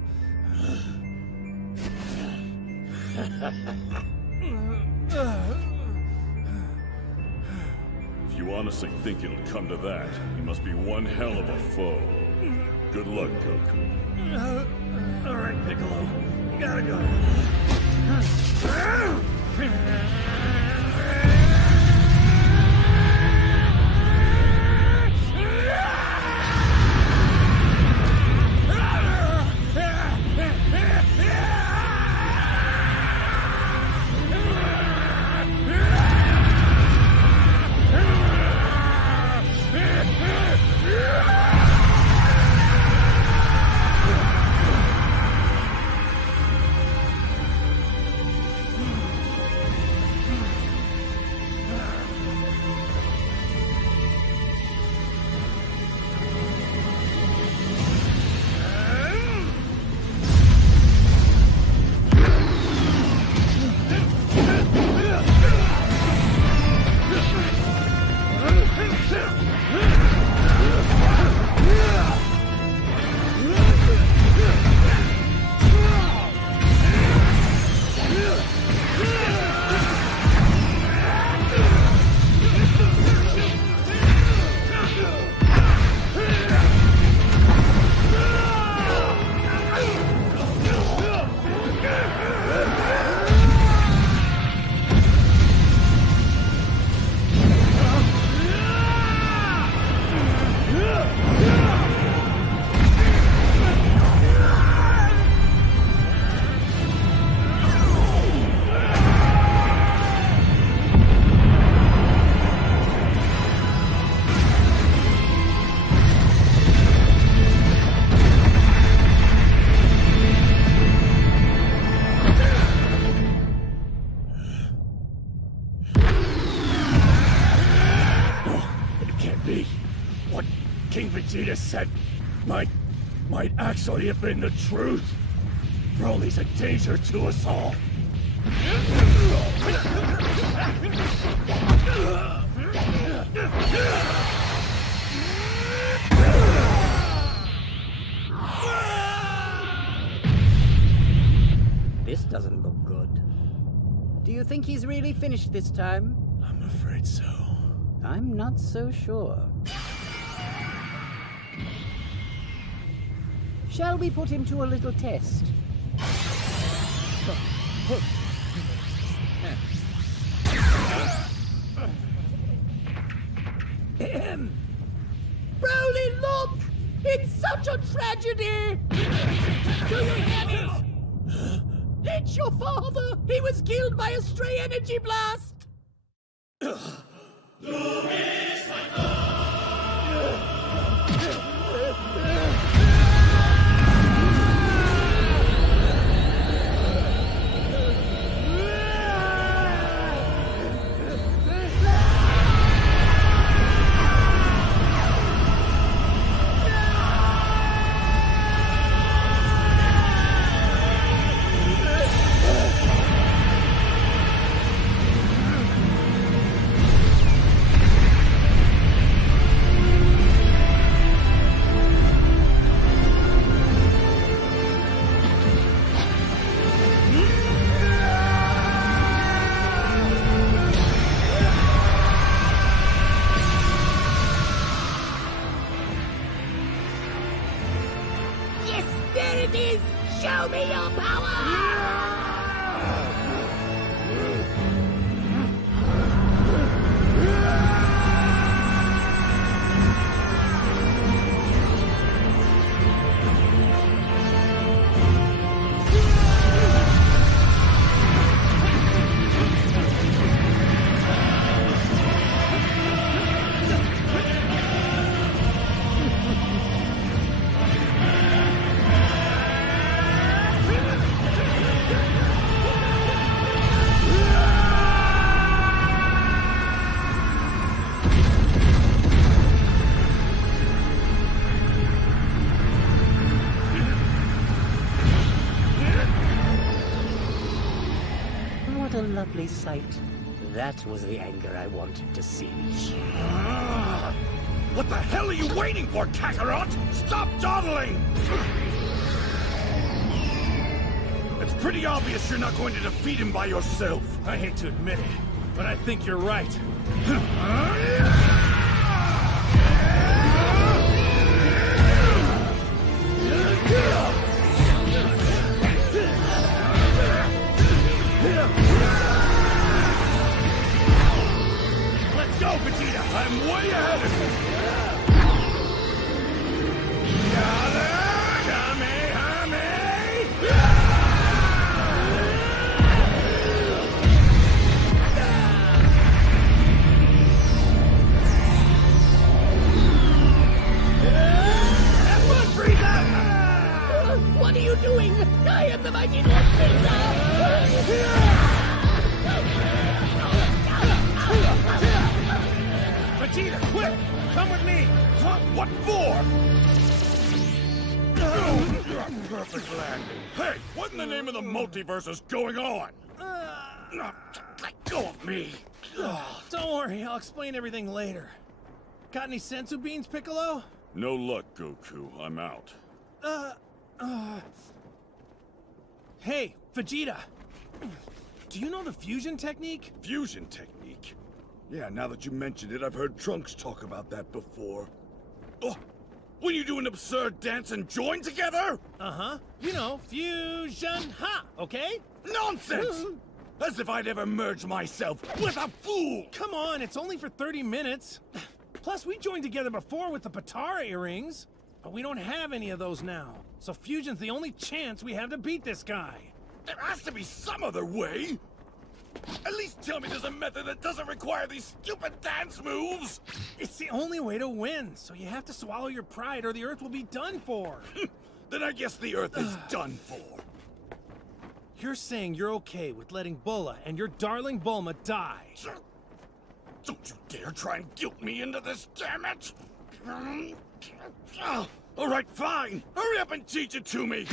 If you honestly think it'll come to that, you must be one hell of a foe. Good luck, Goku. All right, Piccolo. Gotta go. Vegeta said might actually have been the truth. Broly's a danger to us all. This doesn't look good. Do you think he's really finished this time? I'm afraid so. I'm not so sure. Shall we put him to a little test? Brolly, look! It's such a tragedy! Do you hear this? It's your father! He was killed by a stray energy blast! Show me your power! What a lovely sight. That was the anger I wanted to see. What the hell are you waiting for, Kakarot? Stop dawdling! It's pretty obvious you're not going to defeat him by yourself. I hate to admit it, but I think you're right. Let's go, Vegeta! I'm way ahead of you! What are you doing? I am the mighty Lord Vegeta, quick! Come with me! What for? Perfect landing. Hey, what in the name of the multiverse is going on? Let go of me! Don't worry, I'll explain everything later. Got any sensu beans, Piccolo? No luck, Goku. I'm out. Hey, Vegeta! Do you know the fusion technique? Fusion technique? Yeah, now that you mentioned it, I've heard Trunks talk about that before. Oh, when you do an absurd dance and join together? Uh-huh. You know, fusion ha, okay? Nonsense! As if I'd ever merge myself with a fool! Come on, it's only for 30 minutes. Plus, we joined together before with the Patara earrings. But we don't have any of those now. So fusion's the only chance we have to beat this guy. There has to be some other way! At least tell me there's a method that doesn't require these stupid dance moves! It's the only way to win, so you have to swallow your pride or the Earth will be done for. Then I guess the Earth is done for. You're saying you're okay with letting Bulla and your darling Bulma die? Don't you dare try and guilt me into this, damn it! All right, fine. Hurry up and teach it to me.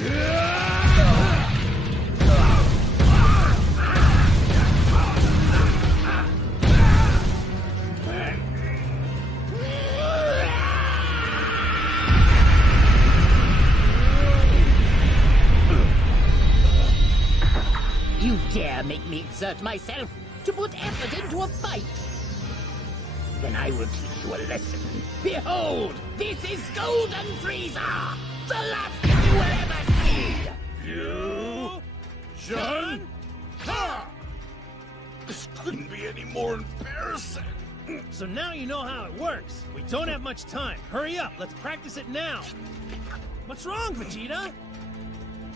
You dare make me exert myself to put effort into a fight? Then I will teach you a lesson. Behold, this is Golden Frieza, the last you will ever see. Fusion! Ha! This couldn't be any more embarrassing. So now you know how it works. We don't have much time. Hurry up, let's practice it now. What's wrong, Vegeta?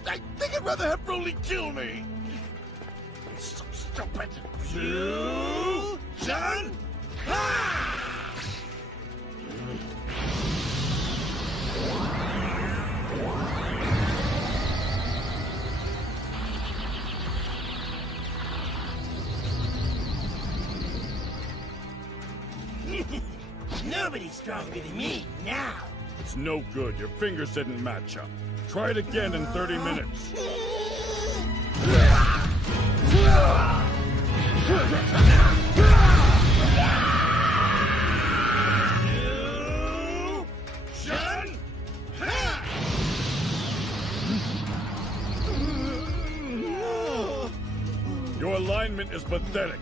I think I'd rather have Brolly kill me. So stupid. Fusion! Ha! Nobody's stronger than me now. It's no good. Your fingers didn't match up. Try it again in 30 minutes. Your alignment is pathetic.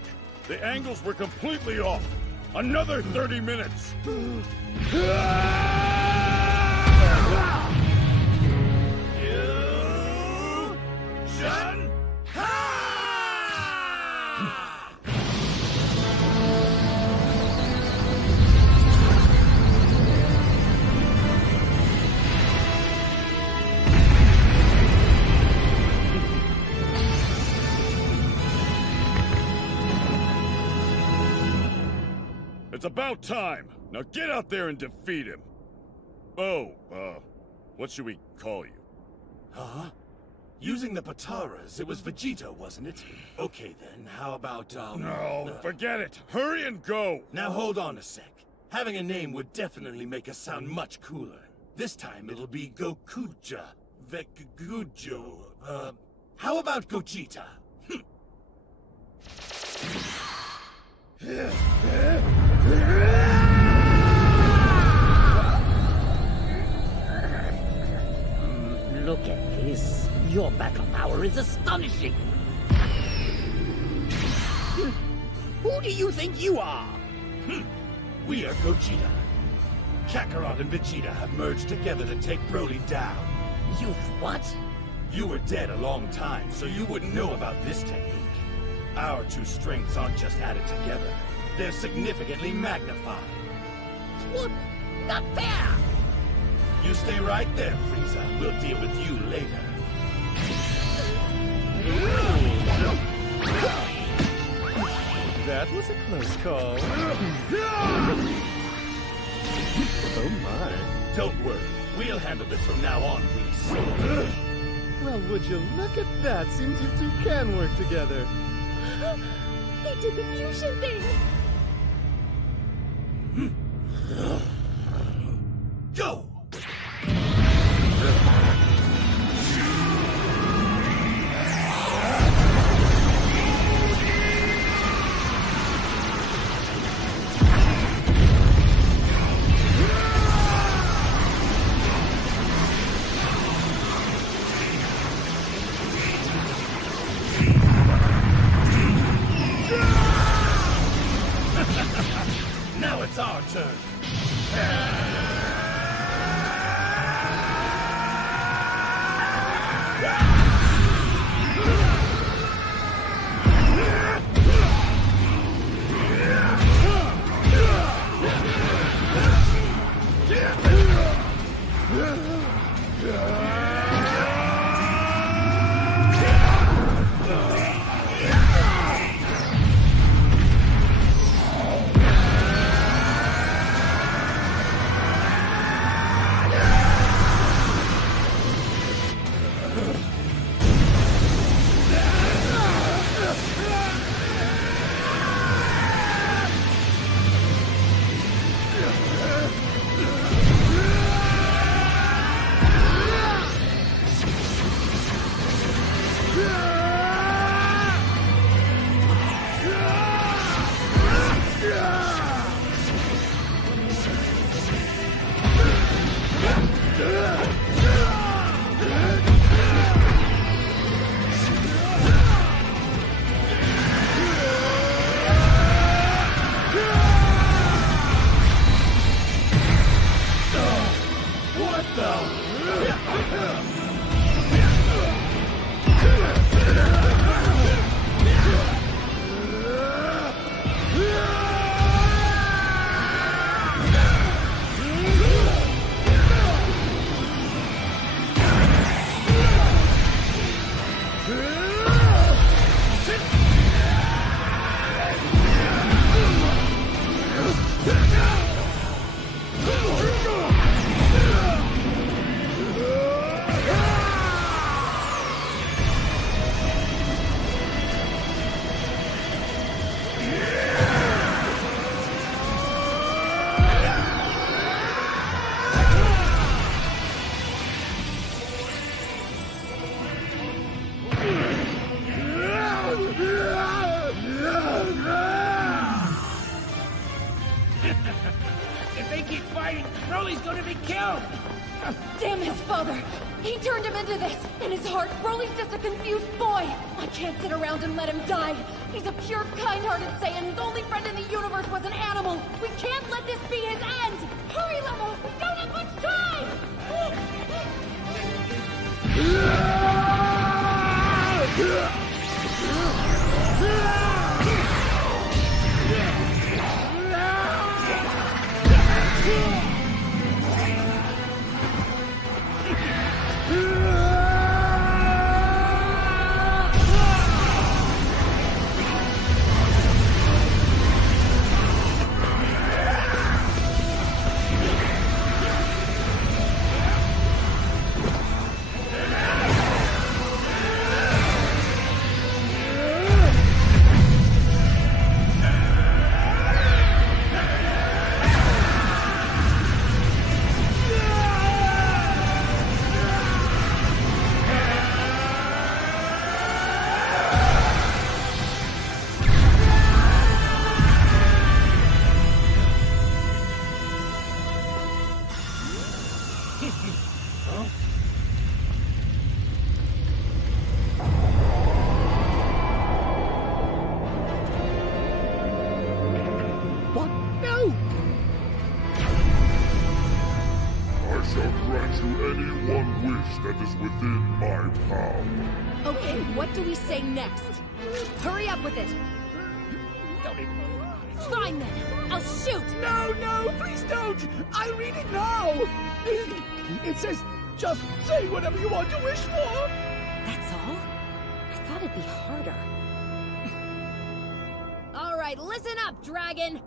The angles were completely off. Another 30 minutes. Fusion! It's about time. Now get out there and defeat him. Oh, what should we call you? Huh? Using the Pataras, it was Vegeta, wasn't it? Okay then, how about, No, forget it. Hurry and go. Now hold on a sec. Having a name would definitely make us sound much cooler. This time it'll be Gokuja. Vekujo. How about Gogeta? Look at this. Your battle power is astonishing. Who do you think you are? We are Gogeta. Kakarot and Vegeta have merged together to take Brolly down. You what? You were dead a long time, so you wouldn't know about this technique. Our two strengths aren't just added together. They're significantly magnified. What? Not fair! You stay right there, Frieza. We'll deal with you later. That was a close call. Oh my. Don't worry. We'll handle this from now on, Whis. Well, would you look at that? Seems you two can work together. They did the fusion thing! Go! Now it's our turn. fighting, Brolly's gonna be killed! Damn his father! He turned him into this! In his heart, Brolly's just a confused boy! I can't sit around and let him die! He's a pure, kind-hearted Saiyan whose only friend in the universe was an animal! We can't let this be his end! Hurry, Lemma! We don't have much time! That is within my power. Okay, what do we say next? Hurry up with it! Fine then, I'll shoot! No, no, please don't! I'll read it now! It says, just say whatever you want to wish for! That's all? I thought it'd be harder. Alright, listen up, Dragon!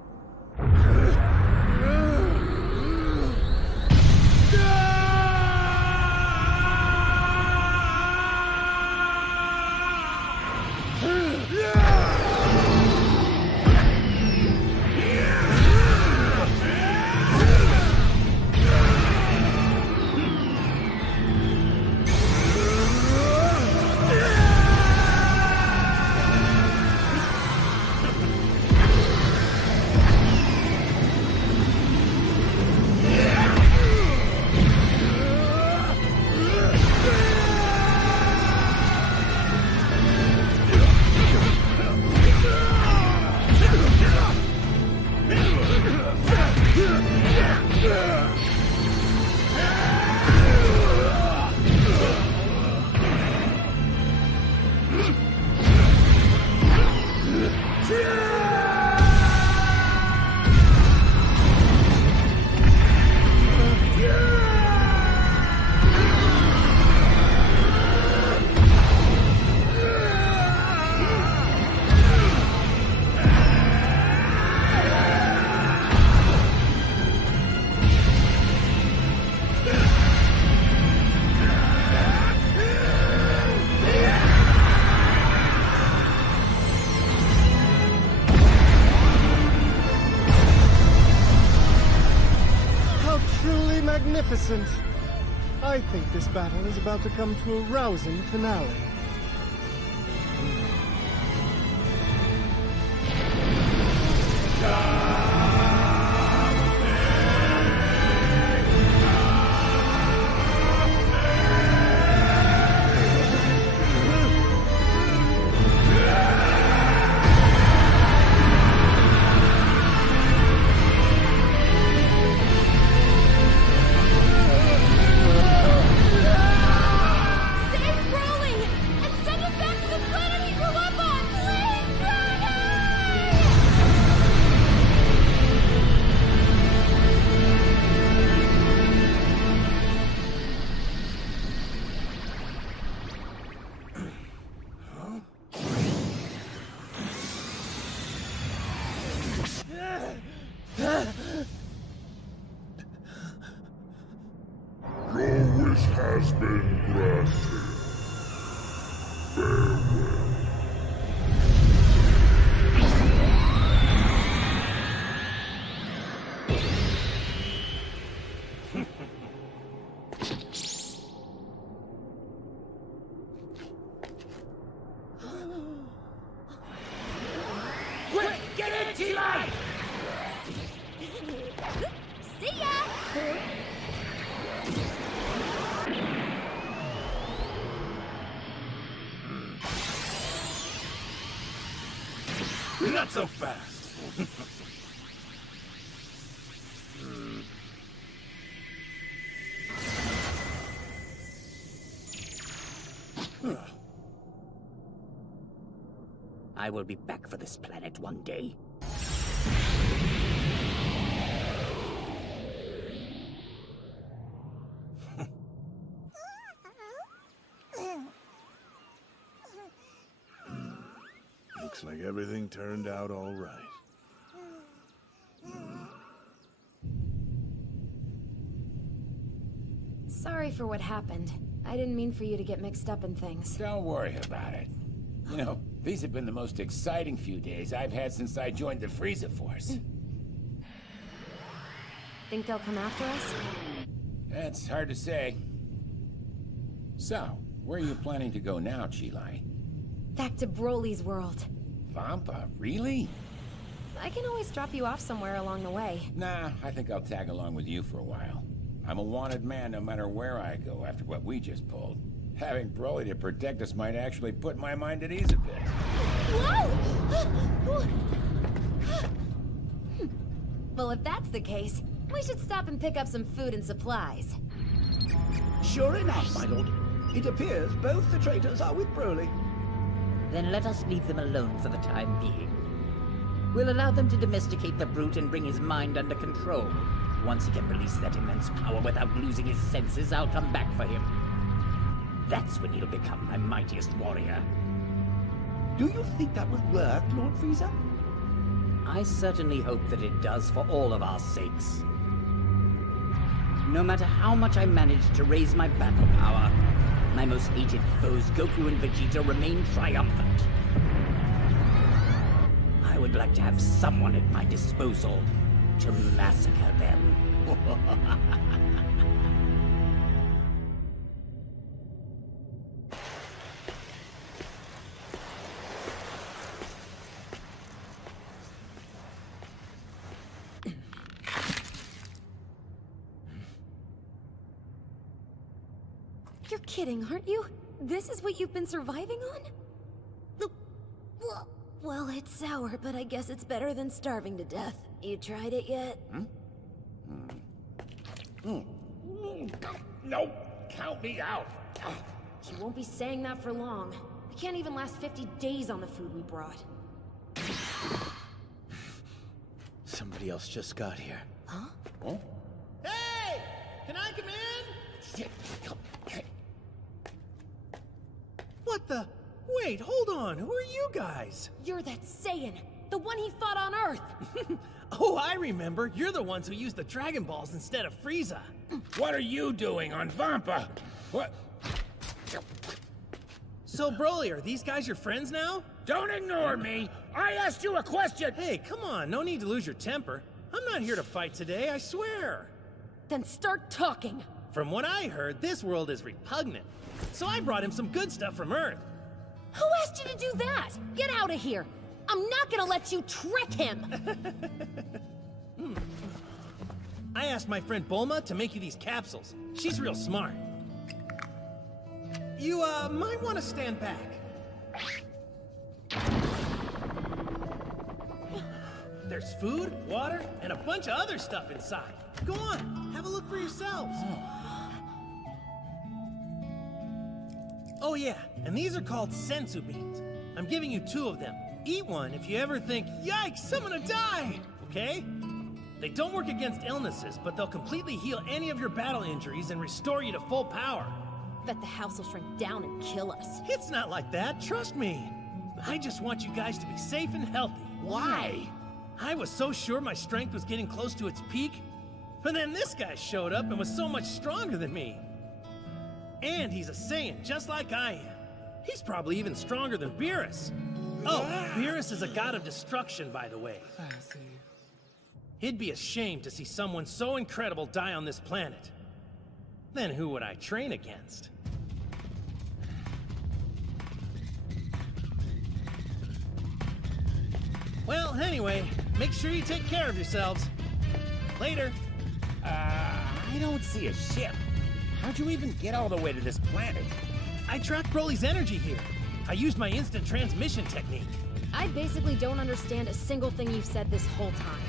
Magnificent! I think this battle is about to come to a rousing finale. Not so fast. I will be back for this planet one day. Looks like everything turned out all right. Sorry for what happened. I didn't mean for you to get mixed up in things. Don't worry about it. You know, these have been the most exciting few days I've had since I joined the Frieza Force. Think they'll come after us? It's hard to say. So, where are you planning to go now, Chilai? Back to Broly's world. Vampa, really? I can always drop you off somewhere along the way. Nah, I think I'll tag along with you for a while. I'm a wanted man no matter where I go after what we just pulled. Having Brolly to protect us might actually put my mind at ease a bit. Whoa! Well, if that's the case, we should stop and pick up some food and supplies. Sure enough, my lord. It appears both the traitors are with Brolly. Then let us leave them alone for the time being. We'll allow them to domesticate the brute and bring his mind under control. Once he can release that immense power without losing his senses, I'll come back for him. That's when he'll become my mightiest warrior. Do you think that will work, Lord Frieza? I certainly hope that it does for all of our sakes. No matter how much I manage to raise my battle power, my most aged foes, Goku and Vegeta, remain triumphant. I would like to have someone at my disposal to massacre them. You're kidding, aren't you? This is what you've been surviving on? Well, it's sour, but I guess it's better than starving to death. You tried it yet? No, count me out. She won't be saying that for long. We can't even last 50 days on the food we brought. Somebody else just got here. Huh? Oh? Hey! Can I come in? What the? Wait, hold on. Who are you guys? You're that Saiyan, the one he fought on Earth. Oh, I remember. You're the ones who used the Dragon Balls instead of Frieza. What are you doing on Vampa? What? So, Brolly, are these guys your friends now? Don't ignore me! I asked you a question! Hey, come on. No need to lose your temper. I'm not here to fight today, I swear. Then start talking. From what I heard, this world is repugnant. So I brought him some good stuff from Earth. Who asked you to do that? Get out of here! I'm not gonna let you trick him! I asked my friend Bulma to make you these capsules. She's real smart. You, might want to stand back. There's food, water, and a bunch of other stuff inside. Go on, have a look for yourselves. Oh yeah, and these are called sensu beans. I'm giving you 2 of them. Eat one if you ever think, yikes, I'm gonna die, okay? They don't work against illnesses, but they'll completely heal any of your battle injuries and restore you to full power. Bet the house will shrink down and kill us. It's not like that, trust me. I just want you guys to be safe and healthy. Why? I was so sure my strength was getting close to its peak, but then this guy showed up and was so much stronger than me. And he's a Saiyan, just like I am. He's probably even stronger than Beerus. Oh, Beerus is a god of destruction, by the way. It'd be a shame to see someone so incredible die on this planet. Then who would I train against? Well, anyway, make sure you take care of yourselves. Later. I don't see a ship. How'd you even get all the way to this planet? I tracked Broly's energy here. I used my instant transmission technique. I basically don't understand a single thing you've said this whole time.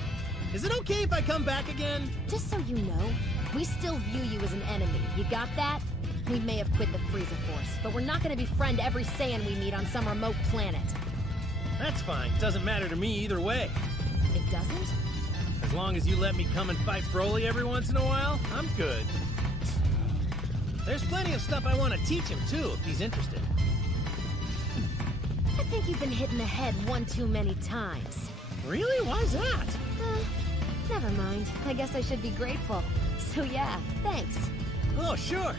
Is it okay if I come back again? Just so you know, we still view you as an enemy. You got that? We may have quit the Frieza Force, but we're not gonna befriend every Saiyan we meet on some remote planet. That's fine. Doesn't matter to me either way. It doesn't? As long as you let me come and fight Brolly every once in a while, I'm good. There's plenty of stuff I want to teach him, too, if he's interested. I think you've been hit in the head one too many times. Really? Why's that? Never mind. I guess I should be grateful. So yeah, thanks. Oh, sure.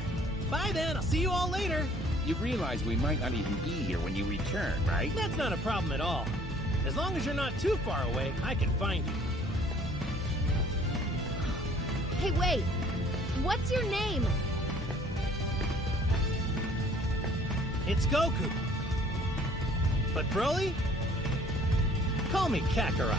Bye then. I'll see you all later. You realize we might not even be here when you return, right? That's not a problem at all. As long as you're not too far away, I can find you. Hey, wait! What's your name? It's Goku. But Brolly? Call me Kakarot.